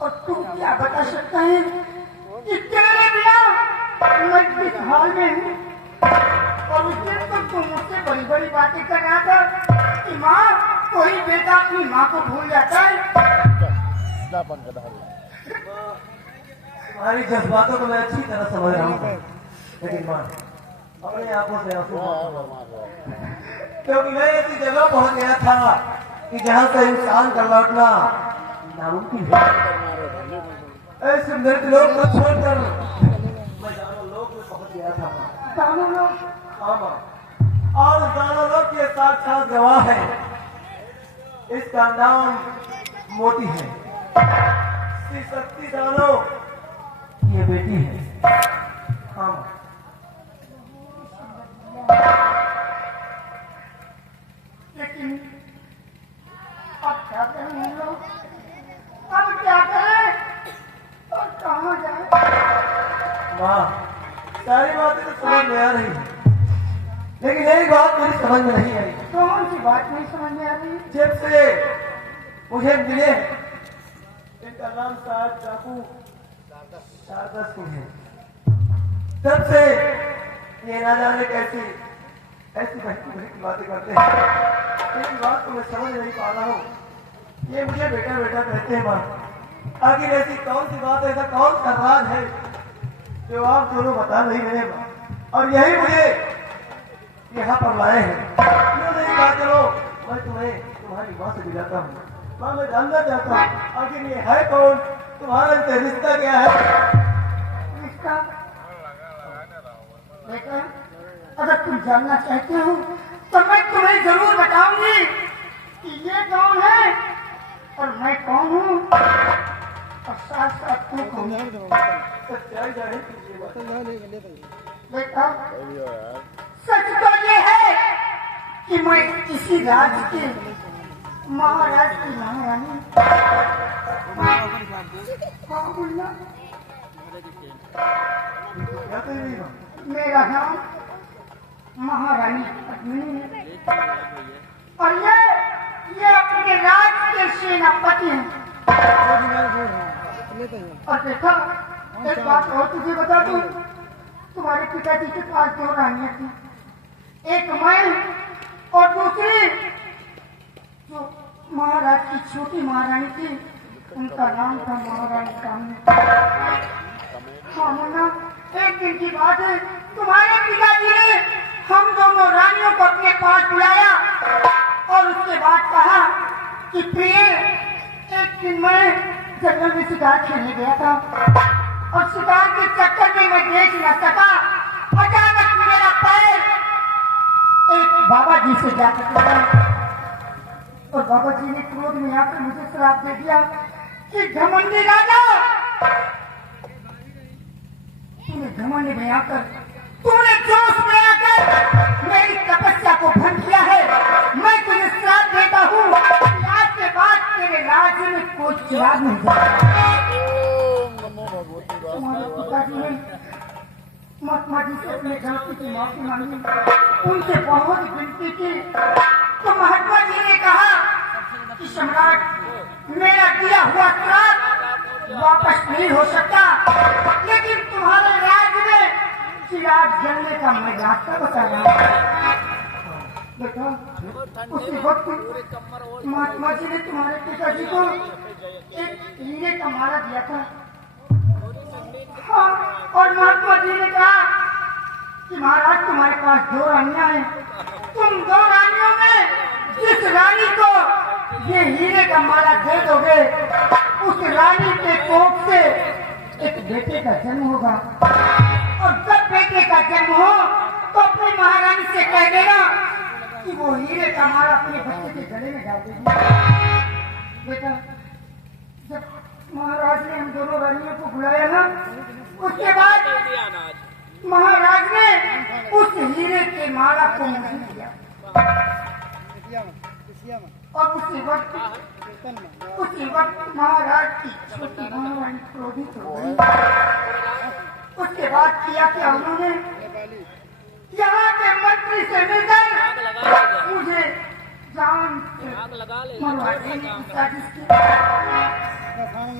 और तू क्या बता सकता है कि तेरे बिना मैं किस हाल में हूँ? और उस दिन तो तू मुझसे बड़ी बड़ी बातें कर रहा था कि माँ कोई बेटा अपनी माँ को भूल जाता है। तुम्हारी जज्बातों को मैं अच्छी तरह समझ रहा हूँ, लेकिन माँ अपने आंखों से आंसू क्योंकि मैं ऐसी जगह पहुंच गया था कि जहाँ से इंसान का लौटना नामुमकिन है। ऐसे मृत लोग को छोड़कर मैं दानव लोक में पहुंच गया था। दानव लोग? हाँ माँ, और दानव लोक के साक्षात गवाह है। इसका नाम मोती है। श्री शक्ति दानव ये बेटी है। हाँ माँ। लेकिन अब क्या करें हम लोग? अब क्या करें और कहाँ जाए? माँ, सारी बातें तो समझ में आ रही है, लेकिन एक बात मेरी समझ में नहीं आई। कौन सी बात नहीं समझ में आ रही? जब से मुझे मिले, इनका नाम शायद चाकू शारदा सिंह है, तब से ये ना जाने कैसी ऐसी बहकी बातें करते हैं। एक बात तो मैं समझ नहीं पा रहा हूँ। ये मुझे बेटा बेटा कहते हैं माँ, आखिर ऐसी कौन सी बात, ऐसा कौन सा राज है जो आप दोनों बता नहीं रहे माँ, और यही मुझे यहाँ पर लाए हैं। क्यों नहीं कहा चलो मैं तुम्हें तुम्हारी माँ से मिलाता हूँ। माँ, मैं जानना चाहता हूँ आखिर ये है कौन, तुम्हारा इनसे रिश्ता क्या है? रिश्ता? बेटा, अगर तुम जानना चाहते हो तो मैं तुम्हें जरूर बताऊंगी कि ये कौन है और मैं कौन हूँ, और साथ साथ तू कौन है। सच्चाई जाहिर कीजिए। बेटा, सच तो ये है कि मैं इसी राज्य के महाराज की महारानी। हाँ बोलना। क्या कह रही माँ? मेरा नाम महारानी पद्मिनी है, और ये अपने राज्य के सेनापति हैं। और देखा, एक बात और तुझे बता दूं, तुम्हारे पिताजी के पास 2 रानियां थी, एक मैं और दूसरी जो महाराज की छोटी महारानी थी, उनका नाम था महारानी कामनी। हाँ मुन्ना, एक दिन की बात है, तुम्हारे पिताजी ने हम दोनों रानियों को अपने पास बुलाया और उसके बाद कहा कि प्रिय, एक दिन मैं जंगल में शिकार खेलने गया था और शिकार के चक्कर में मैं देख न सका, अचानक मेरा पैर एक बाबा जी से जा टकराया और बाबा जी ने क्रोध में आकर मुझे श्राप दे दिया कि घमंडी राजा, तूने घमंड में आकर, तूने जोश में आकर मेरी तपस्या को भंग किया है। मैं तुझे श्राप देता हूँ कि आज के बाद तेरे राज्य में कोई चिराग नहीं जलेगा। तुम्हारे पिताजी ने महात्मा जी से अपने गलती की माफी मांगी, उनसे बहुत विनती की, तो महात्मा जी ने कहा कि सम्राट, मेरा दिया हुआ श्राप वापस नहीं हो सकता, लेकिन तुम्हारे राज्य में चिराग जलने का मैं रास्ता बता रहा हूँ। देखो, उसी वक्त महात्मा जी ने तुम्हारे पिताजी को एक हीरे का माला दिया था। हाँ, और महात्मा जी ने कहा कि महाराज, तुम्हारे पास 2 रानियां हैं, तुम 2 रानियों में जिस रानी को ये हीरे का माला दे दोगे, उस रानी के कोख से एक बेटे का जन्म होगा, और जब बेटे का जन्म हो तो अपनी महारानी से कह देना कि वो हीरे का माला अपने बच्चे के गले में डाल देगी। बेटा, जब महाराज ने हम दोनों रानियों को बुलाया ना, उसके बाद महाराज ने उस हीरे के माला को मुझे दिया, और उसी वक्त महाराज की छोटी महारानी क्रोधित हो गई। उसके बाद किया क्या उन्होंने, यहाँ के मंत्री से मिलकर मुझे जान से मरवा देने की साजिश की,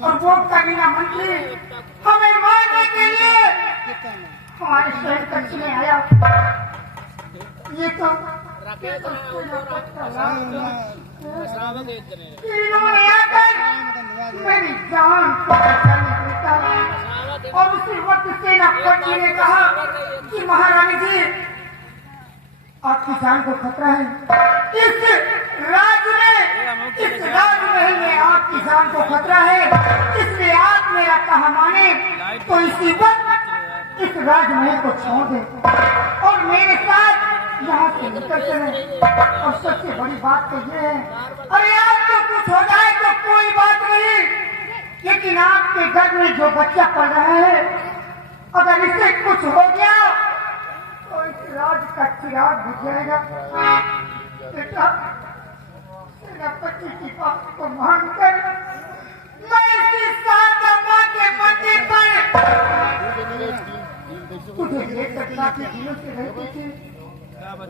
और वो करीना मंत्री हमें मारने के लिए हमारे शहर कच्छ में आया। ये तो इन्होंने आकर मेरी जान को बचाने को कहा और उसी वक्त सेनापति ने कहा कि महारानी जी आपकी जान को खतरा है। इस राजमहल में आपकी जान को खतरा है, इसलिए आप मेरा कहा माने तो इसी वक्त इस राजमहल को छोड़ दे और मेरे साथ यहाँ से निकल चले। और सबसे बड़ी बात तो ये है, अरे आपको कुछ हो जाए तो कोई बात नहीं, लेकिन आपके घर में जो बच्चा पल रहा है अगर इसे कुछ हो गया तो इस राज का चिराग बुझ जाएगा। बेटा सेनापति की बात को मानकर मैं इसी सादा मां के बंदे पर तुझे ये घटना के दिनों से रहती थी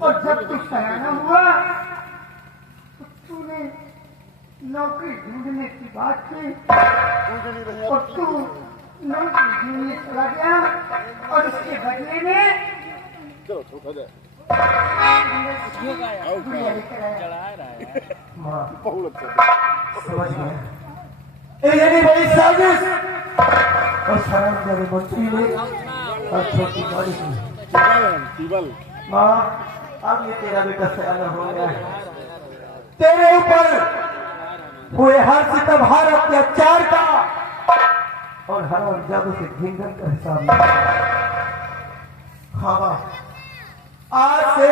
और जब तू सयाना हुआ तो तूने नौकरी ढूंढने की बात की और तू नौकरी ढूंढने चला गया और इसके बदले में गुड़िया लेकर आया। माँ समझ गया, ये बड़ी साजिश और शराब मंत्री ने और छोटी बड़ी माँ अब ये तेरा बेटा सयाना हो गया है, तेरे ऊपर हुए हर सितम हर अत्याचार का और हर जादू से घिंगन का हिसाब लिया। हाँ माँ आज से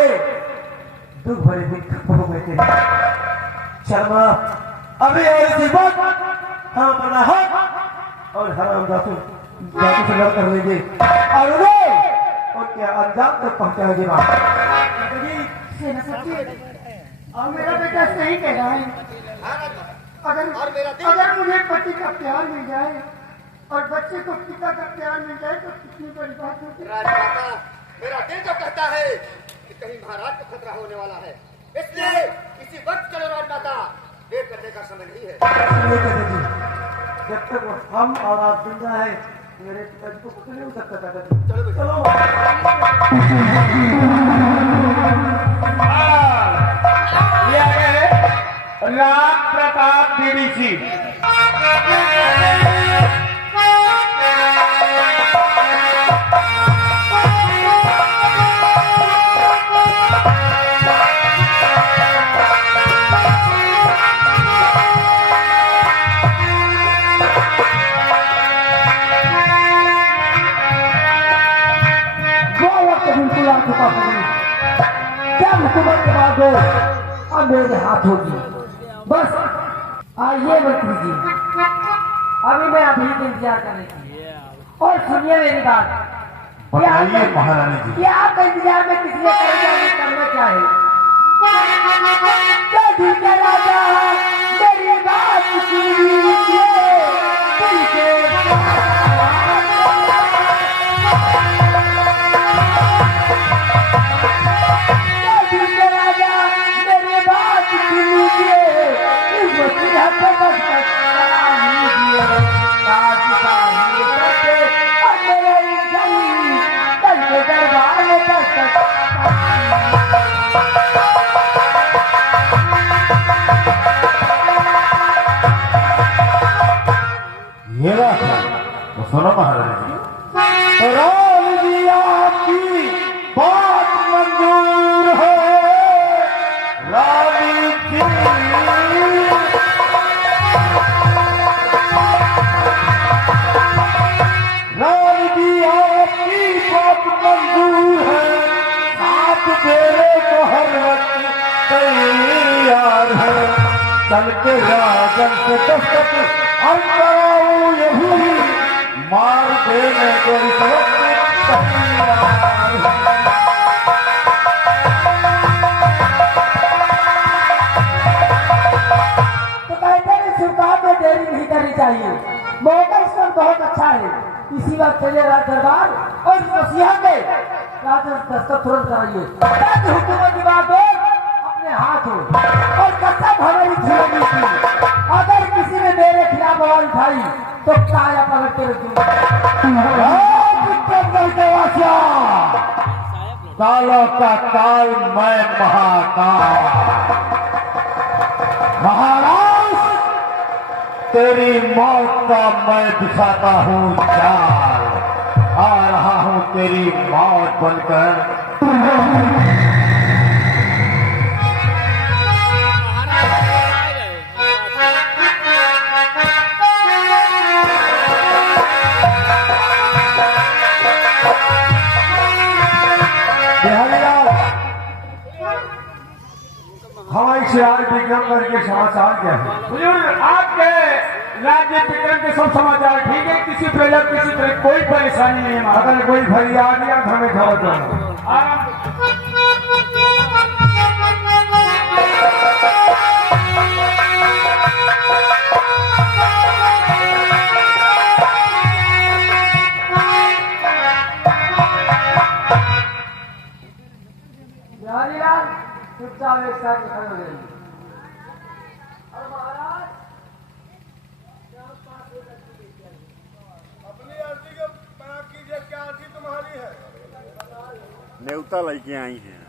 दुख भरे दिन खत्म हो गए तेरे। चल माँ अभी और इसी बात हम अपना हक और हराम जादू से लड़ कर लेंगे और उन्हें उनके अंजाम तक पहुंचाएंगे माँ। और मेरा बेटा सही कह रहा है, अगर मुझे पति का प्यार मिल जाए और बच्चे को पिता का प्यार मिल जाए तो कितनी बड़ी बात होती है। राजमाता मेरा दिल तो कहता है कि कहीं महाराज को खतरा होने वाला है, इसलिए इसी वक्त चलो राजमाता, देर करने का समय नहीं है। जब तक हम और आप जिंदा है मेरे पिताजी को कुछ नहीं हो सकता था। चलो ये है राम प्रताप देवी जी। क्या हुकूमत के बाद हो अब मेरे हाथ होगी, बस आइए मंत्री जी, अभी मैं अभी का इंतजार करने की। और सुनिए मेरी बात, बताइए महारानी जी। क्या आपका इंतजार में किसी करना चाहे राजा मेरी बात सुनिए। ये बात है तो सुनो महाराज जी, राम जी आपकी बात मंजूर है। रानी जी आपकी बात मंजूर है, आप देने को हर वक्त तैयार है। चल के राजन से दस्तक और कराओ यही, मार देने को इस वक्त तैयार है। तो कहते हैं सरकार में देरी नहीं करनी चाहिए, मौका इस पर बहुत अच्छा है। इसी बात चले राज दरबार और मसीहा के राजा दस्तक तुरंत कराइए, ताकि हुकूमत की बात हो अपने हाथ हो। और कसम हमारी जीवनी की, अगर किसी ने मेरे खिलाफ आवाज उठाई तो काया पलट के रखूंगा। कालों का काल मैं महाकाल, महाराज, तेरी मौत का मैं दिखाता हूँ चाल। आ रहा हूँ तेरी मौत बनकर। हवाई शहर विक्रमगढ़ के समाचार क्या है? हुजूर, आपके राज्य विक्रम के सब समाचार ठीक है, किसी प्रकार किसी तरह कोई परेशानी नहीं है। अगर कोई फरियाद या हमें खबर दो। चुपचाप एक साथ खड़े हो जाइए। और महाराज अपनी अर्जी के बना कीजिए, क्या अर्जी तुम्हारी है? न्योता लड़के आई हैं।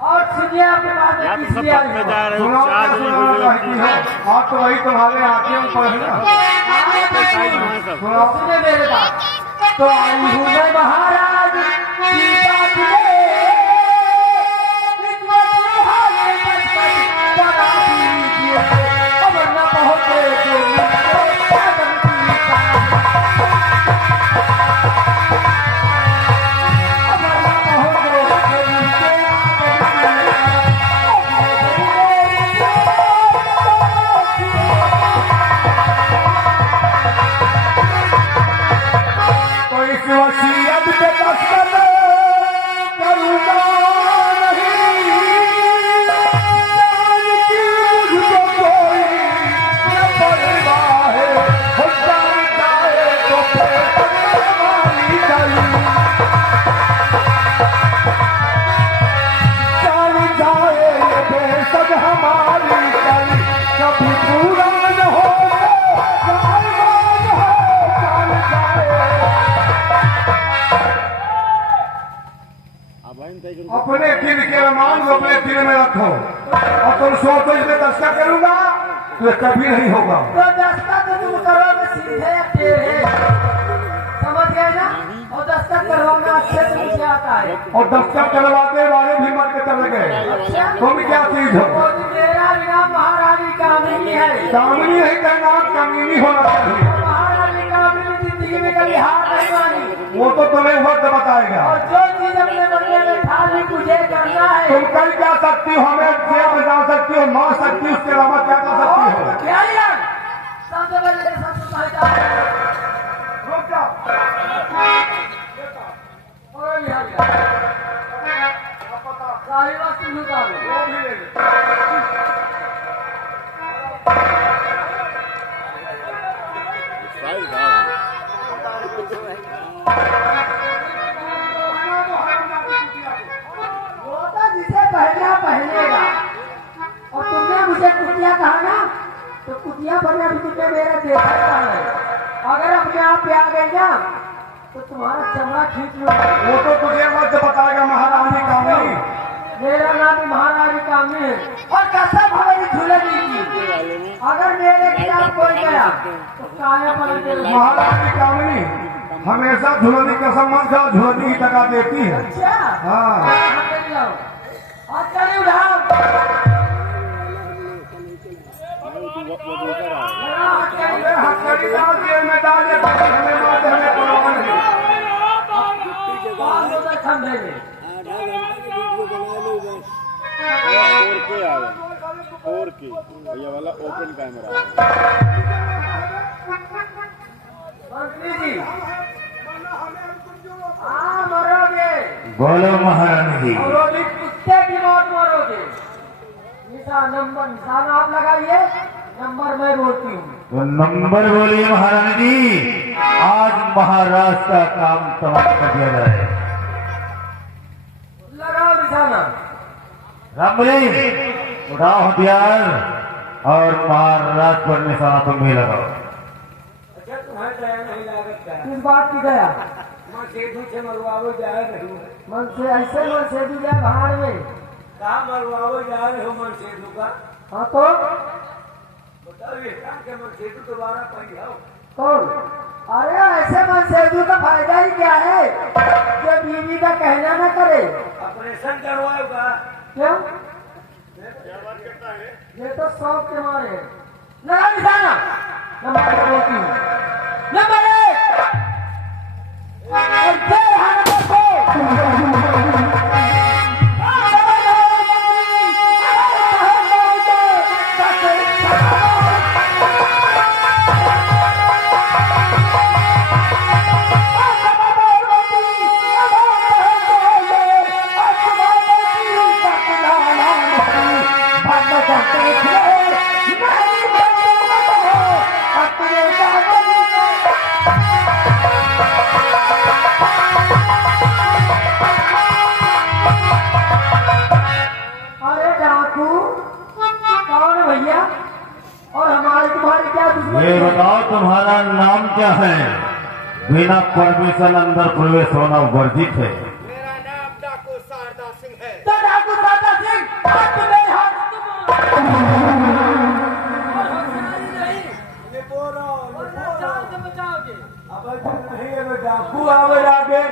और सुनिए आपके बाद या में तो सब किसी पक में जा रहे हो, चार दिन हो गए। आप तो वही तुम्हारे आते हैं ऊपर है ना। सुने मेरे बात। तो आई हूँ मैं महाराज की बात में, इस वक्त हाल में बचपन बना दीजिए, अब न पहुँचे जो मुझको सागर की तार। अब न पहुँचे जो मुझको तो इस वसीयत पे दस्तखत करूंगा नहीं, जानती मुझको कोई न परवाह है, हो जानता है तो फिर हमारी गली, जान जाए ये बेसद हमारी गली, कभी पूरा न हो अपने दिल के अरमान को अपने दिल में रखो, और तुम सोचो इसमें दस्तखत करूंगा तो ये कभी नहीं होगा। तो दस्तखत तुम करोगे सीधे टेढ़े, समझ गए ना? और दस्तखत करवाना अच्छे से मुझे आता है। और दस्तखत करवाते वाले भी मर के चले गए। तुम क्या चीज हो? तो मेरा नाम महारानी कामिनी है। कामिनी नहीं का नाम कामिनी होना चाहिए। महारानी कामिनी जिंदगी में कभी हार नहीं मानी, वो तो तुम्हें वक्त बताएगा। और जो चीज अपने बदले में ठानी मुझे करना है। तुम कर क्या सकती हो? हमें जेल बजा सकती हो, मार सकती हो, उसके अलावा क्या कर सकती हो? क्या यार? सबसे पहले सबसे पहचान रुक जाओ। और यहाँ सारी वस्तु लुटा लो। वो तो जिसे पहना पहनेगा। और तुमने मुझे कुतिया कहा ना, तो कुतिया बनने भी तुमने मेरा देखा है। अगर अपने आप पे आ गई ना तो तुम्हारा चमड़ा खींच लो। वो तो तुझे वक्त बताएगा महारानी कामिनी। मेरा नाम भी महारानी कामिनी है, और कसम हमारी झूलेगी की। अगर मेरे खिलाफ कोई गया तो काया पलट देगा। महारानी कामिनी हमेशा झुलनी कसम मत खाओ, झुलनी ही टका देती है। अच्छा हाँ। और चली उठाओ। हथकड़ी डाल के में डाल दे, हमें मार दे, हमें परवाह नहीं। खंभे में और के भैया वाला ओपन कैमरा। मंत्री जी, हाँ मरोगे। बोलो महारानी जी। मरोगे, कुत्ते की मौत मरोगे। निशान आप लगाइए, नंबर मैं बोलती हूँ। तो नंबर बोलिए महारानी जी। आज महाराष्ट्र का काम तमाम कर दिया जाए। लगाओ निशाना। रामबली उठाओ हथियार और महाराष्ट्र पर निशाना तुम भी लगाओ। किस बात की गया? सेतु से मरवाओ जा रहे हो। मन से ऐसे मन से भी जा भाड़ में। कहा मरवाओ जा रहे हो मन सेतु का? हाँ तो बताओ ये काम के मन सेतु दोबारा पहियाओ। कौन? अरे ऐसे मन सेतु का फायदा ही क्या है जो बीवी का कहना न करे। ऑपरेशन करवाओगा? क्यों? क्या बात करता है? ये तो शौक के मारे। लगा निशाना। नंबर एक बोलती हूँ। नंबर एक। और जय हनुमान को। अरे डाकू कौन है भैया? और हमारे तुम्हारे क्या दुश्मन ये है? बताओ तुम्हारा नाम क्या है? बिना परमिशन अंदर प्रवेश होना वर्जित है। मेरा नाम डाकू शारदा सिंह है। तो डाकू दादा सिंह हाथ में मेरे हाथ तुम और होशियारी नहीं ये बोलो जान से बचाओगे। अब नहीं है डाकू आवे आगे।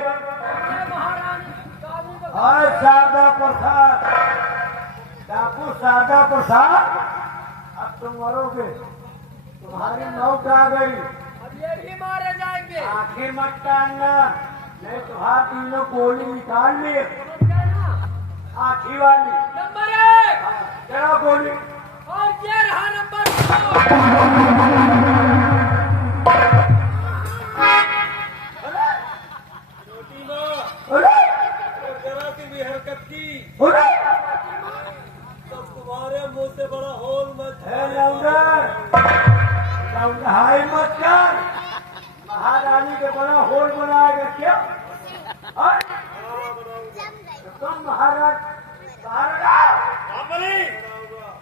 महारानी काबू में और शारदा प्रसाद, डाकू शारदा प्रसाद, अब तुम मरोगे। तुम्हारी मौत आ गई। अब ये भी मारे जाएंगे। आंखें मत टालना, नहीं तो हाथ तीनों गोली निकाल ले। आंखी वाली नंबर एक चलो गोली। और ये रहा नंबर दो। अरे जरा सी भी हरकत की अरे तब तुम्हारे मुंह से बड़ा होल मत है लौंडा, लौंडा हाय मत कर। महारानी के बड़ा होल बनाएगा क्या? और तुम महाराज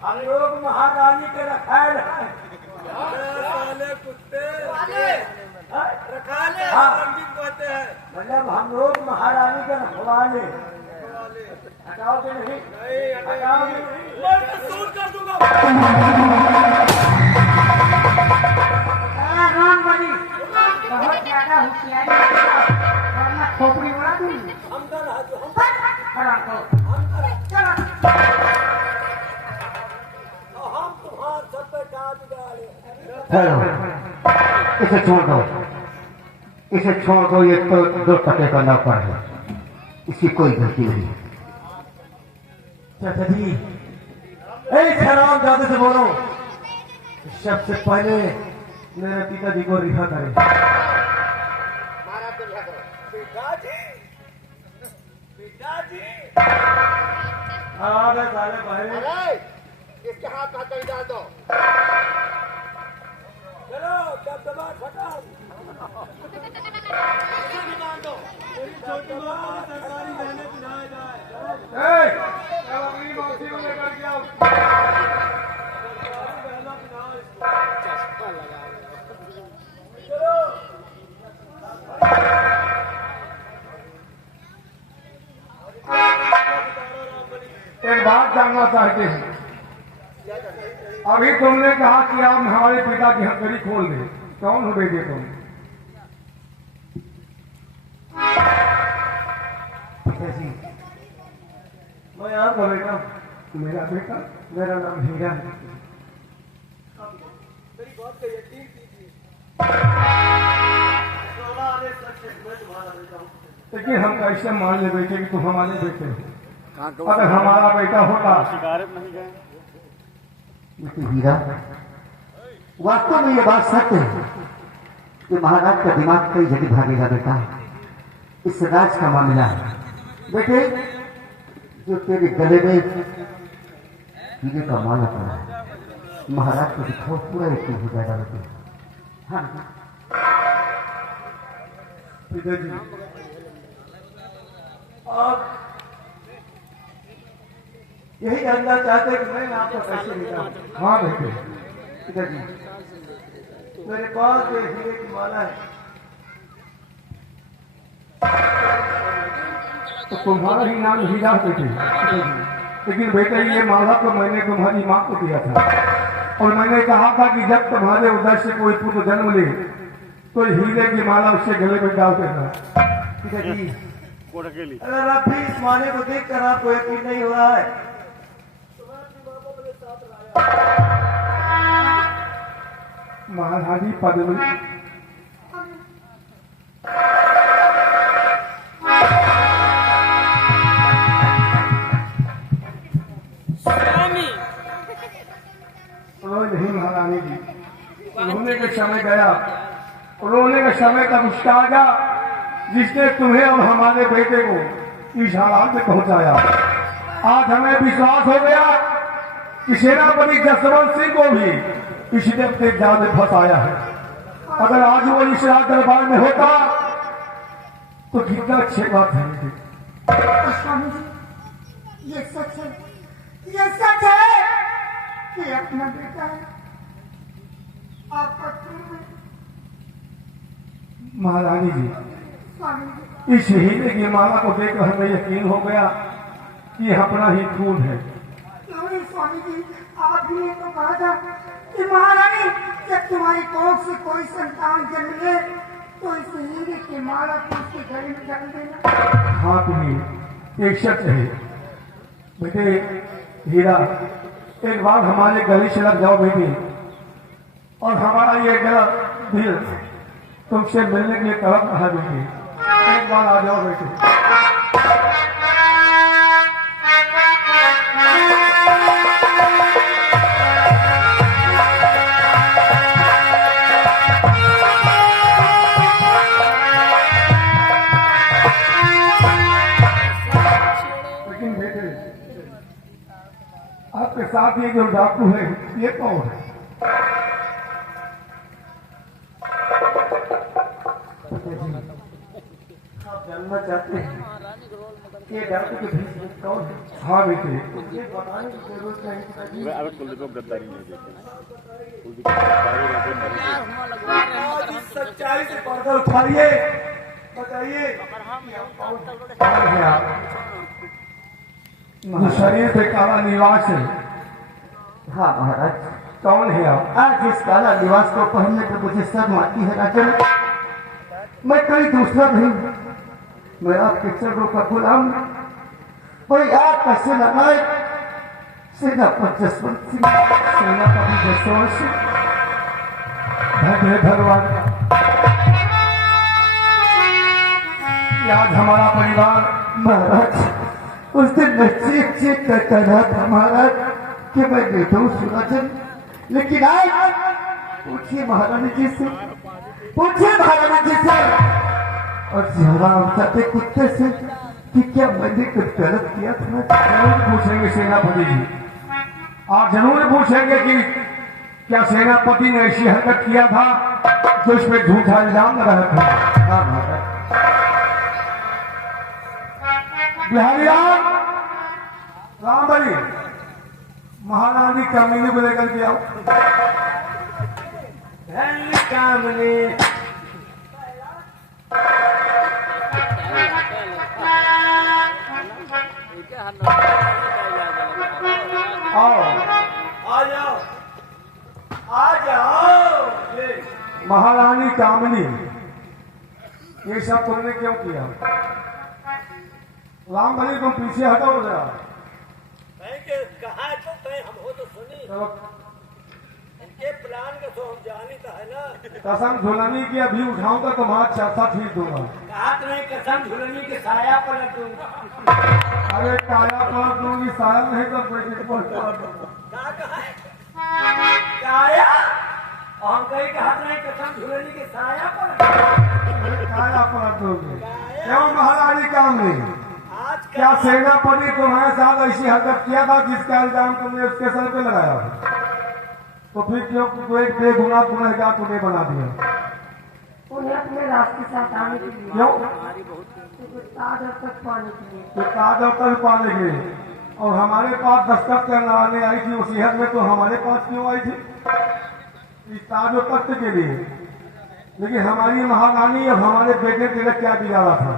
हम लोग महारानी के रखाल हैं। साले कुत्ते हाँ? रखाले हाँ। रंगीन कहते हैं। मतलब हम लोग महारानी के रखवाले। हटाओगे नहीं? हटाओगे नहीं? मैं तो सूट कर दूंगा। राम बनी बहुत ज्यादा होशियारी वरना खोपड़ी उड़ा दूंगी। हमदन हाथ खड़ा को चलो हम तुम्हारे सब पे काज डाले। हेलो, इसे छोड़ दो, इसे छोड़ दो। ये तो 2 टके का नौकर है, इसकी कोई गलती नहीं है। चाचा जी, हराम जादे से बोलो, सबसे पहले मेरे पिताजी को रिहा करें। महाराज को रिहा करो। पिताजी अरे साले भाई, अरे इसके हाथ में कहीं डाल दो। चलो दबदबा खटाओ। इसे भी बांध दो। मेरी छोटी माँ सरकारी रहने पिलाए जाए। अपनी मौसी को लेकर के आओ। एक बात जानना चाहते हैं। अभी तुमने कहा कि आप हमारे पिता की हथकड़ी खोल दे। कौन हो बेटे तुम? पिताजी, मैं आपका बेटा, मेरा बेटा मेरा नाम हीरा है। मेरी बात का यकीन कीजिए। लेकिन हम कैसे मान ले बेटे कि तुम हमारे बेटे हो? अगर हमारा बेटा होता लेकिन हीरा, वास्तव में ये बात सत्य है कि महाराज का दिमाग कई जगह भागेगा बेटा। इस राज का मामला है बेटे। जो तेरे गले में हीरे का माला पड़ा है, महाराज को दिखाओ, पूरा यकीन हो जाएगा बेटे। हाँ पिताजी, आप यही जानना चाहते हैं कि मैं आपको कैसे लेता हूँ? हाँ बेटे, पिताजी, मेरे पास ये हीरे की माला है। तो तुम्हारा ही नाम हीरा बेटे, लेकिन बेटे ये माला तो मैंने तुम्हारी माँ को दिया था और मैंने कहा था कि जब तुम्हारे उधर से कोई पुत्र जन्म ले तो हीरे की माला उसके गले में डाल देना। पिताजी, अगर आप भी इस माने को देख कर आपको यकीन नहीं हो रहा है, महारानी पद्मिनी नहीं महारानी जी, रोने के समय गया, रोने के समय तब उसका आगा जिसने तुम्हें और हमारे बेटे को इस हालात में पहुंचाया। आज हमें विश्वास हो गया कि सेनापति जसवंत सिंह को भी इसने अपने जाल में फंसाया है। अगर आज वो इस राज दरबार में होता तो कितना अच्छी बात है। स्वामी जी, ये सच है, ये सच है कि अपना बेटा है आपका खून है। महारानी जी, स्वामी जी, इस हीरे की माला को देखकर हमें यकीन हो गया कि अपना ही खून है। क्यों नहीं स्वामी जी, आप भी तो कहा था कि महारानी जब तुम्हारी कोख से कोई संतान जन्म ले तो इस हीरे की माला को उसके गले में डाल देना। हाँ तुम्हें एक शर्त है बेटे हीरा, एक बार हमारे गले से लग जाओ बेटे, और हमारा ये गला दिल तुमसे मिलने के लिए तड़प रहा है बेटे, एक बार आ जाओ बेटे। लेकिन बेटे आपके साथ ये जो डाकू है ये कौन है? आप जानना चाहते हैं ये डाकू के बीच में कौन है? हाँ बेटे, ये बताने की जरूरत नहीं पिताजी। आज इस सच्चाई से पर्दा उठाइए, बताइए कौन है आप? जो शरीर पे काला निवास है, हाँ महाराज, कौन है आप? आज इस काला लिबास को पहनने पर मुझे शर्म आती है राजन। मैं कोई दूसरा नहीं, मैं आपके चरणों का गुलाम, कोई आपका सेनानायक सेनापति जसवंत सिंह। सेनापति जसवंत सिंह, धन्य भगवान का। आज हमारा परिवार महाराज उस दिन मैं चीख चीख कर कह रहा था महाराज कि मैं निर्दोष हूं राजन, लेकिन आज पूछिए महारानी जी से, पूछिए महारानी जी से और जवाब चाहते कुत्ते से कि क्या मैंने कुछ गलत किया था? जरूर पूछेंगे सेनापति जी, आप जरूर पूछेंगे कि क्या सेनापति ने ऐसी हरकत किया था जो इस पे झूठा इल्जाम लगाया था। हाँ महाराज, बिहारी राम, राम भाई, महारानी कामिनी को लेकर के आओ। कामने आओ आ जाओ, आ जाओ। महारानी कामिनी, ये सब तुमने क्यों किया? राम भाई तुम पीछे हटाओ जरा। कहा तो कहीं हम हो तो सुनी, चलो, इनके प्लान का तो हम जानता है ना। कसम झुलानी की अभी उठाऊंगा तो तुम्हारा चर्चा ठीक दूंगा। कहा तो नहीं कसम झुलनी के साया पलट दूंगा। अरे काया पलट दूंगी, साया नहीं तो बेटे को पलट दूंगा। कहा है काया, और हम कहीं कहा तो नहीं कसम झुलनी के साया पलट। काया पलट दूंगी। क्यों महारानी कामिनी, आज क्या सेनापति तुम्हारे साथ ऐसी हरकत किया था जिसका इल्जाम तुमने उसके सर पे लगाया? तो फिर क्यों कोई बेगुनाह गुनहगार तुम्हें बना दिया? उन्हें अपने रास्ते से हटाने के लिए, क्यों? उनको ताज तक पाने के लिए। तो ताजा तक पाने के लिए, और हमारे पास दस्तक करने आई थी वसीयत में, तो हमारे पास क्यों आई थी? इस ताजो तख्त के लिए। लेकिन हमारी महारानी और हमारे बेटे तेरा क्या बिगाड़ा था?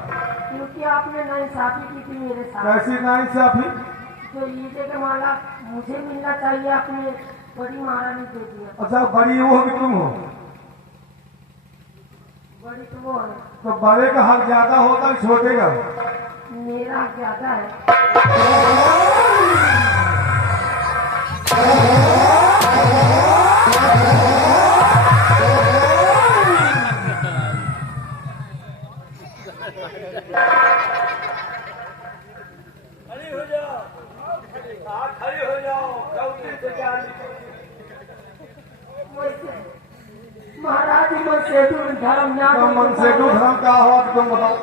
क्योंकि आपने नाइंसाफी की थी मेरे साथ। कैसी नाइंसाफी? जो ईदे का माला मुझे मिलना चाहिए आपने बड़ी महारानी दे दिया। अच्छा, बड़ी वो हो कि तुम हो? बड़ी तो वो है। तो बड़े का हक ज्यादा होता है छोटे का? मेरा ज्यादा है। महाराज मन सेतु धर्म तो मन से तो धर्म क्या हुआ तो तुम बताओ।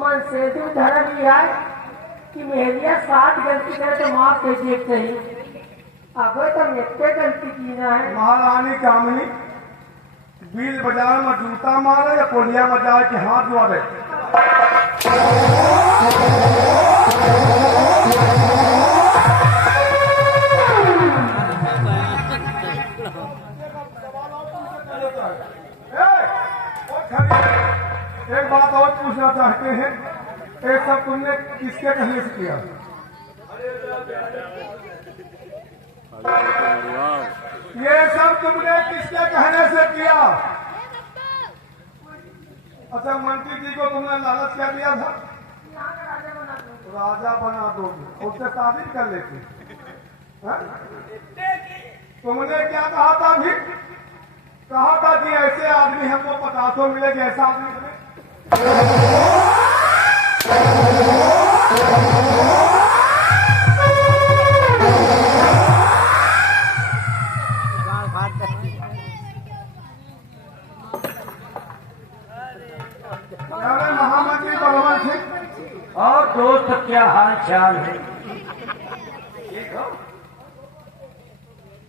मन सेतु धर्म ये है कि मेरिया 7 गलती करे तो माफ कर दिए चाहिए। अब तो इतने गलती की ना है। महारानी कामनी बील बाजार में जूता मारे या कोलिया में जाए कि हाथ धुआ दे? एक बात और पूछना चाहते हैं, ये सब तुमने किसके कहने से किया? ये सब तुमने किसके कहने से किया? अच्छा, मंत्री जी को तुमने लालच क्या दिया था? राजा बना दोगे, उससे शादी कर लेते। हाँ? तुमने क्या कहा था अभी? कहा था कि ऐसे आदमी हमको 50 मिलेगी, ऐसा आदमी मिले। महामंत्री बलवंत सिंह और दोस्त क्या हाल चाल है?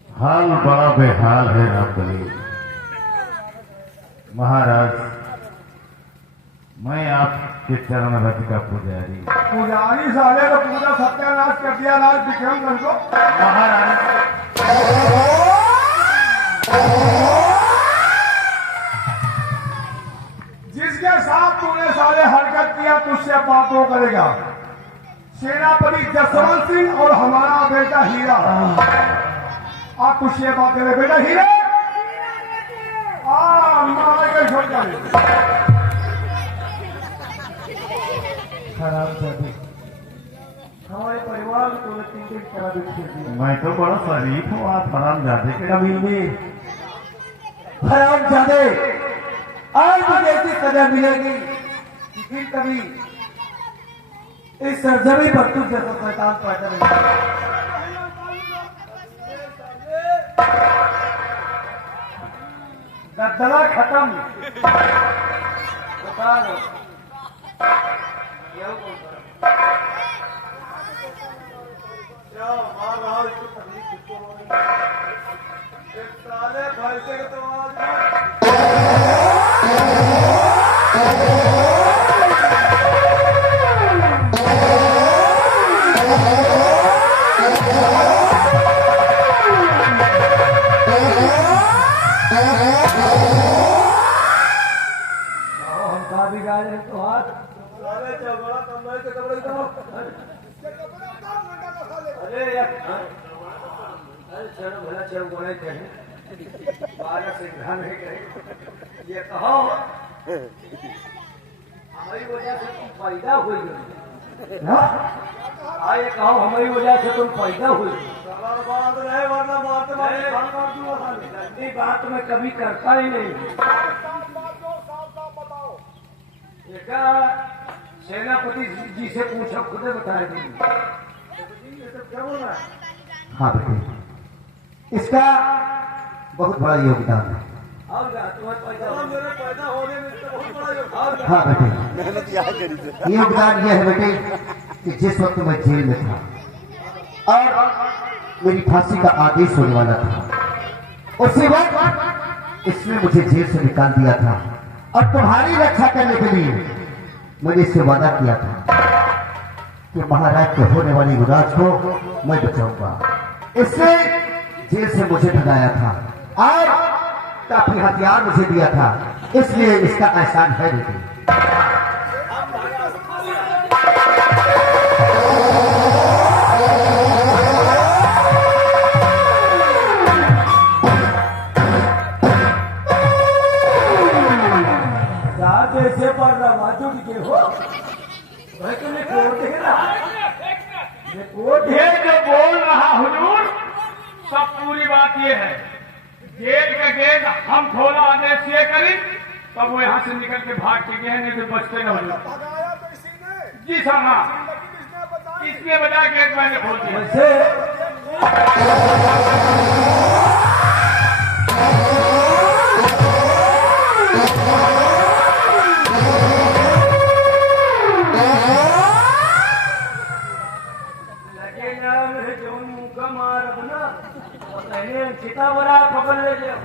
हाल बड़ा बेहाल है रामबली महाराज। मैं आपके चरण रथ का पुजारी। पुजारी साले तो पूरा सत्यानाश कर दिया राज विक्रमगढ़ को। महाराज जिसके साथ तूने सारे हरकत किया तुझसे बात वो करेगा। सेनापति जसवंत सिंह और हमारा बेटा हीरा, आप तुझसे बात करे। बेटा हीरे छोड़ खराब जाते हमारे परिवार को 3 दिन करा देते। मैं तो बड़ा शरीफ हूँ, आप हराम जाते के कभी भी हराम जाते आज मुझे ऐसी सजा मिलेगी कि फिर कभी इस सरजमी पर तुझ जैसा शैतान पैदा नहीं। दला खत्म। बता दो साले भाई से तो ये कहो हमारी वजह से तुम पैदा हुई। हाँ, ये कहो हमारी वजह से तुम पैदा हुई। गंदी बात मैं कभी करता ही नहीं। सेनापति जी से पूछो, खुद बताएंगे। हाँ बेटे, इसका बहुत बड़ा योगदान है। हाँ बेटे, योगदान यह है बेटे कि जिस वक्त मैं जेल में था और मेरी फांसी का आदेश होने वाला था, उसी वक्त इसने मुझे जेल से निकाल दिया था और तुम्हारी रक्षा करने के लिए मैंने इससे वादा किया था कि महाराज के होने वाली युवराज को मैं बचाऊंगा। इससे जेल से मुझे भगाया था और काफी हथियार मुझे दिया था, इसलिए इसका एहसान है बेटी। जैसे पर रवाजू के हो भाई तुमने कोर्ट देख रहा कोर्ट ये जो बोल रहा हुजूर, सब पूरी बात ये है, गेट का गेट हम खोला, आदेश ये करी, तब वो यहाँ से निकल के भाग के गए, नहीं तो बचते न हुजूर। भगाया तो इसी ने, जी साहब, हाँ, किसने बताया? इसलिए बता गेट मैंने खोल दिया। वैसे लगे ना मेरे जो मुंह का मारब ना पहले सीता बड़ा पकड़ ले जाओ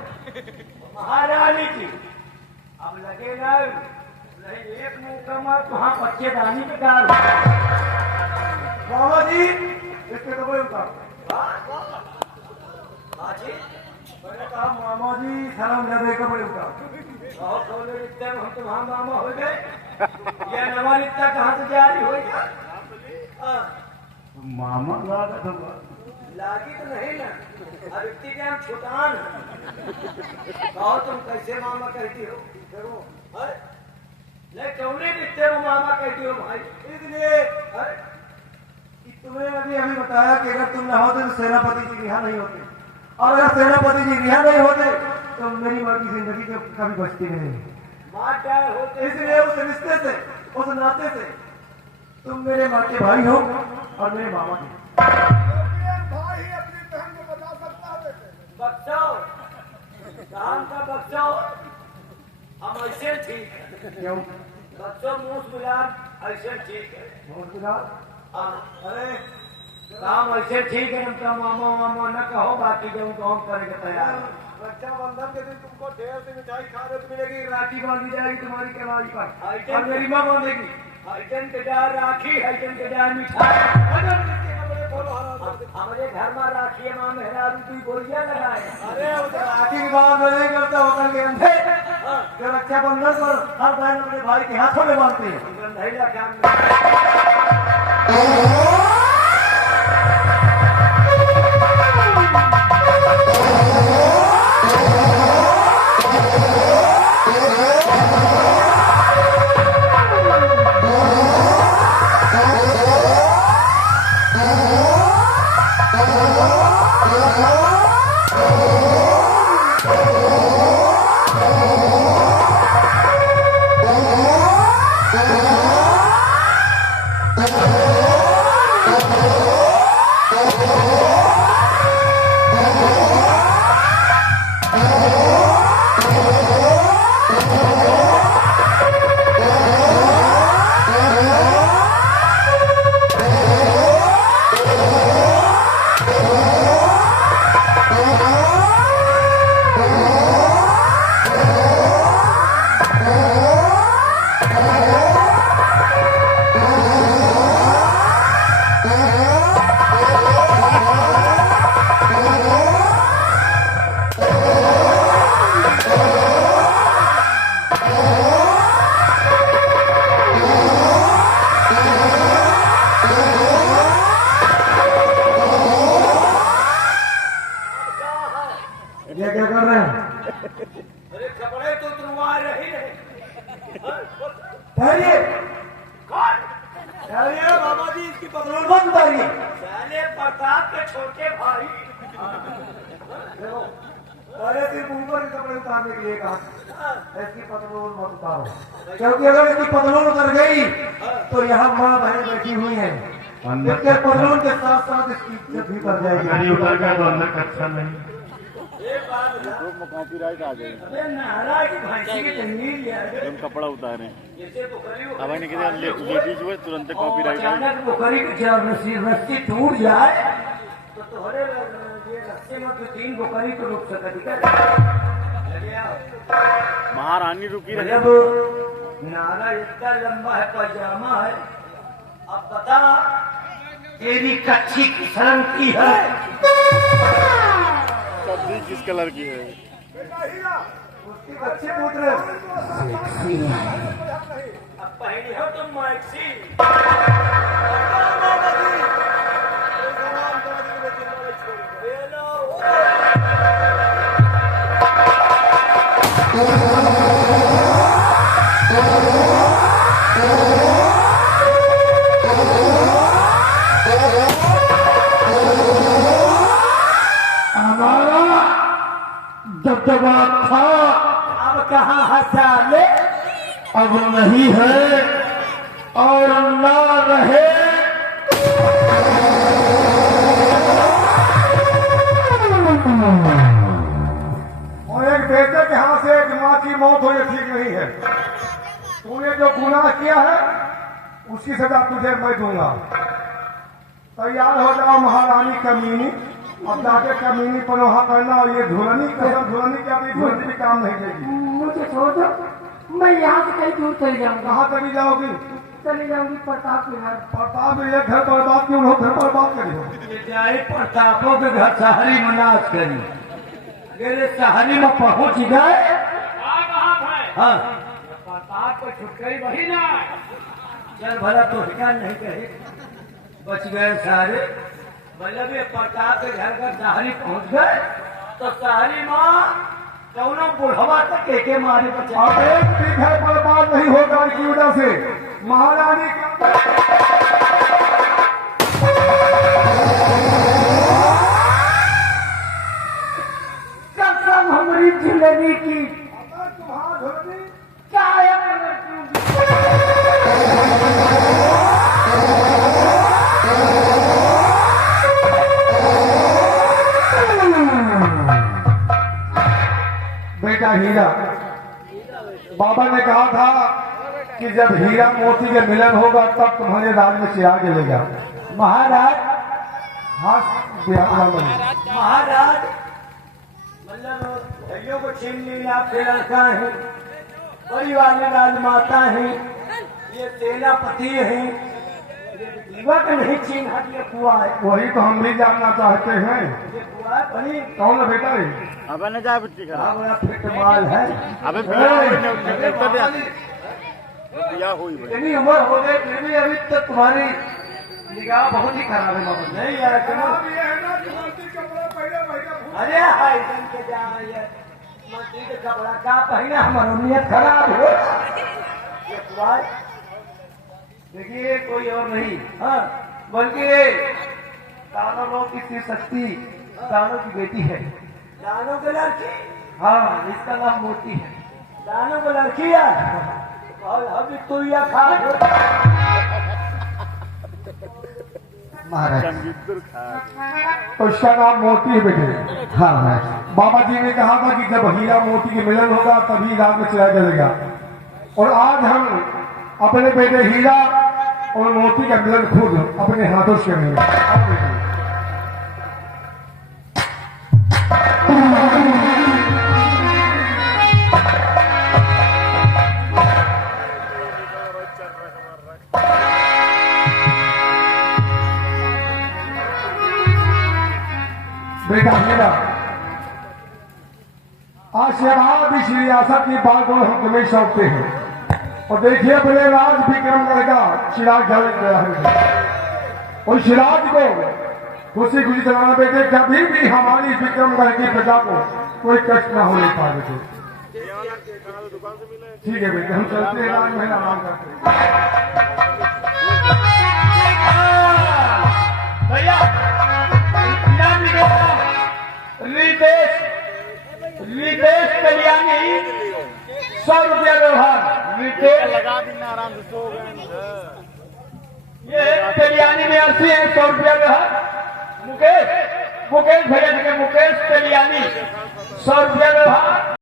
महारानी जी। अब लगे ना नहीं एक मुंह का मार तो हाँ बच्चे दानी पे डाल बाबा जी इसके तो कोई उतार मैंने कहा मामा जी सलाम जादे का बड़े उतार बहुत बोले रिश्ते में हम तो वहाँ मामा हो गए, यह नवा रिश्ता कहाँ से जारी हो गया? मामा लागा था लागी तो नहीं ना, अब इतनी के हम छुटान कहो तुम कैसे मामा कहती हो? देखो ले कौने रिश्ते में मामा कहती हो भाई? इसलिए कि तुम्हें अभी बताया कि अगर तुम न होते तो सेनापति जी रिहा नहीं होते, और अगर सेनापति जी रिहा नहीं होते तो मेरी माँ की जिंदगी कभी बचती नहीं। माँ क्या होते, इसलिए उस रिश्ते से, उस नाते से तुम मेरे माँ के भाई हो और मेरे मामा के। भाई अपनी बहन को बता सकता है बेटे। बच्चों काम का बच्चों हम ऐसे ठीक है, क्यों बच्चों मुंह मिलान ऐसे ठीक है। मुस्कुरात अरे काम ऐसे ठीक है, उनका मामा मामा न कहो, बाकी जो काम करेंगे तैयार। रक्षाबंधन के दिन तुमको ढेर सी मिठाई खाने को मिलेगी, राखी बांधी जाएगी तुम्हारी कमाई पर, और मेरी माँ बांधेगी आइटम के डाल राखी, आइटम के डाल मिठाई। हमारे घर में राखी माँ मेहरा तू गोलियां लगाए। अरे राखी की बात नहीं करता होटल के अंदर जो रक्षाबंधन पर हर बहन अपने भाई के हाथों में बांधते हैं। ये क्या कर रहे हैं? अरे कपड़े तो तुरवा रही है। ठहरिए ठहरिए बाबा जी, इसकी पतलून बंद उतारिए। पहले प्रताप के छोटे भाई देखो पहले सिर्फ ऊपर के कपड़े उतारने के लिए कहा, इसकी पतलून मत उतारो, क्योंकि अगर इसकी पतलून उतर गई तो यहाँ माँ बहन बैठी हुई है, इसके पतलून के साथ साथ इसकी इज्जत भी कर जाएगी। अगर ये उतर गया तो अंदर का अच्छा नहीं। एक बात कॉपीराइट आ गई, अरे नारा की भैंसी की जमीन हम कपड़ा उतारे जैसे बुखरी अब नहीं कहते लेडीज हुए तुरंत कॉपीराइट आ गई। अचानक बुखरी की रस्सी टूट जाए तो तुम्हारे ये रस्सी में तो 3 बुखरी तो रुक सकती है। महारानी रुकी रहे। जब नारा इतना लंबा है, पैजामा है, अब बता तेरी कच्ची किस रंग की है? सब्जी किस कलर की है? बेटा हीरा उसकी बच्ची पुत्र अब पहली हो तुम मैक्सी हमारा दबदबा था, अब कहाँ है साले? अब नहीं है और ना रहे। और एक बेटे के हाथ से एक माँ की मौत होनी ठीक नहीं है। तूने जो गुनाह किया है उसकी सजा तुझे मैं दूंगा। तैयार हो जाओ महारानी कमीनी। अब जाके कमीनी पनोहा करना और ये झुलनी कसम झुलनी की अभी झुलनी भी काम नहीं देगी। मुझे छोड़ दो, मैं यहाँ से कहीं दूर चली जाऊंगा। कहाँ चली जाओगी? चली जाऊंगी प्रताप विहार। प्रताप में ये घर बर्बाद क्यों हो? घर बर्बाद करी हो। ये जाए प्रतापों के घर शहरी में नाच करी। अगर शहरी में पहुंच गए हाँ प्रताप को छुटकाई वही ना। चल भला तो ठिकान नहीं कहे, बच गए सारे। मतलब ये प्रताप के घर का शहरी पहुंच गए तो शहरी माँ दोनों बुढ़वा तक एके मारे बचे। अब एक भी घर बर्बाद नहीं होगा इनकी वजह से। महारानी कसम हमारी झुलनी की तुम्हारा झुलनी कायम बेटा हीरा, बाबा ने कहा था कि जब हीरा मोती के मिलन होगा तब तुम्हारे राज में चिराग जलेगा। महाराज हाँ महाराज मतलब भाइयों को छीन लिया, फिर लड़का है, बड़ी वाली राजमाता है, ये सेनापति है, दीवा का नहीं छीन हट ये कुआ है। वही तो हम भी जानना चाहते हैं। ये कुआ है बड़ी कौन है बेटा ये? अबे न जा बिट्टी बड़ा खराब। बड़ा फिट माल है। अबे बिया हुई भाई। इतनी उम्र हो गई फिर भी अभी तक तुम्हारी निगाह बहुत ही खराब है बाबा। नहीं यार चलो। अरे हाय जन के जा ये मंत्री के कपड़ा का पहने हमारा नियत खराब हो। ये कुआ देखिए कोई और नहीं हाँ बल्कि दानों लोग की शक्ति दानों की बेटी है। दानों की लड़की हाँ इसका नाम मोती है। दानों की लड़की है और अभी तू या खा महाराज संगीतुर खा। तो इसका नाम मोती है बेटे। हाँ महाराज बाबा जी ने कहा था कि जब हीरा मोती के मिलन होगा तभी रात में चिराग जलेगा। और आज हम अपने बेटे हीरा और मोती का मिलन खुद अपने हाथों से करेंगे। आओ बेटे। बेटा हीरा, आज से बाद इस रियासत की बात को हम तुम्हें सौंपते हैं। और देखिए अपने राज विक्रमगढ़ का चिराग जल गया है। और चिराग को खुशी खुशी चलाना बेटे। कभी भी हमारी विक्रमगढ़ की प्रजा को कोई कष्ट न होने पाए बेटे। ठीक है बेटे हम चलते हैं राजमहल आराम करते हैं। भैया नाम लिखो रितेश रितेश कल्याणी 100 रुपया व्यवहार। रितेश लगा दी ना आराम से सो गए। ये कल्याणी में 80 है 100 रुपया व्यवहार। मुकेश मुकेश भैया मुकेश कल्याणी 100 रुपया व्यवहार।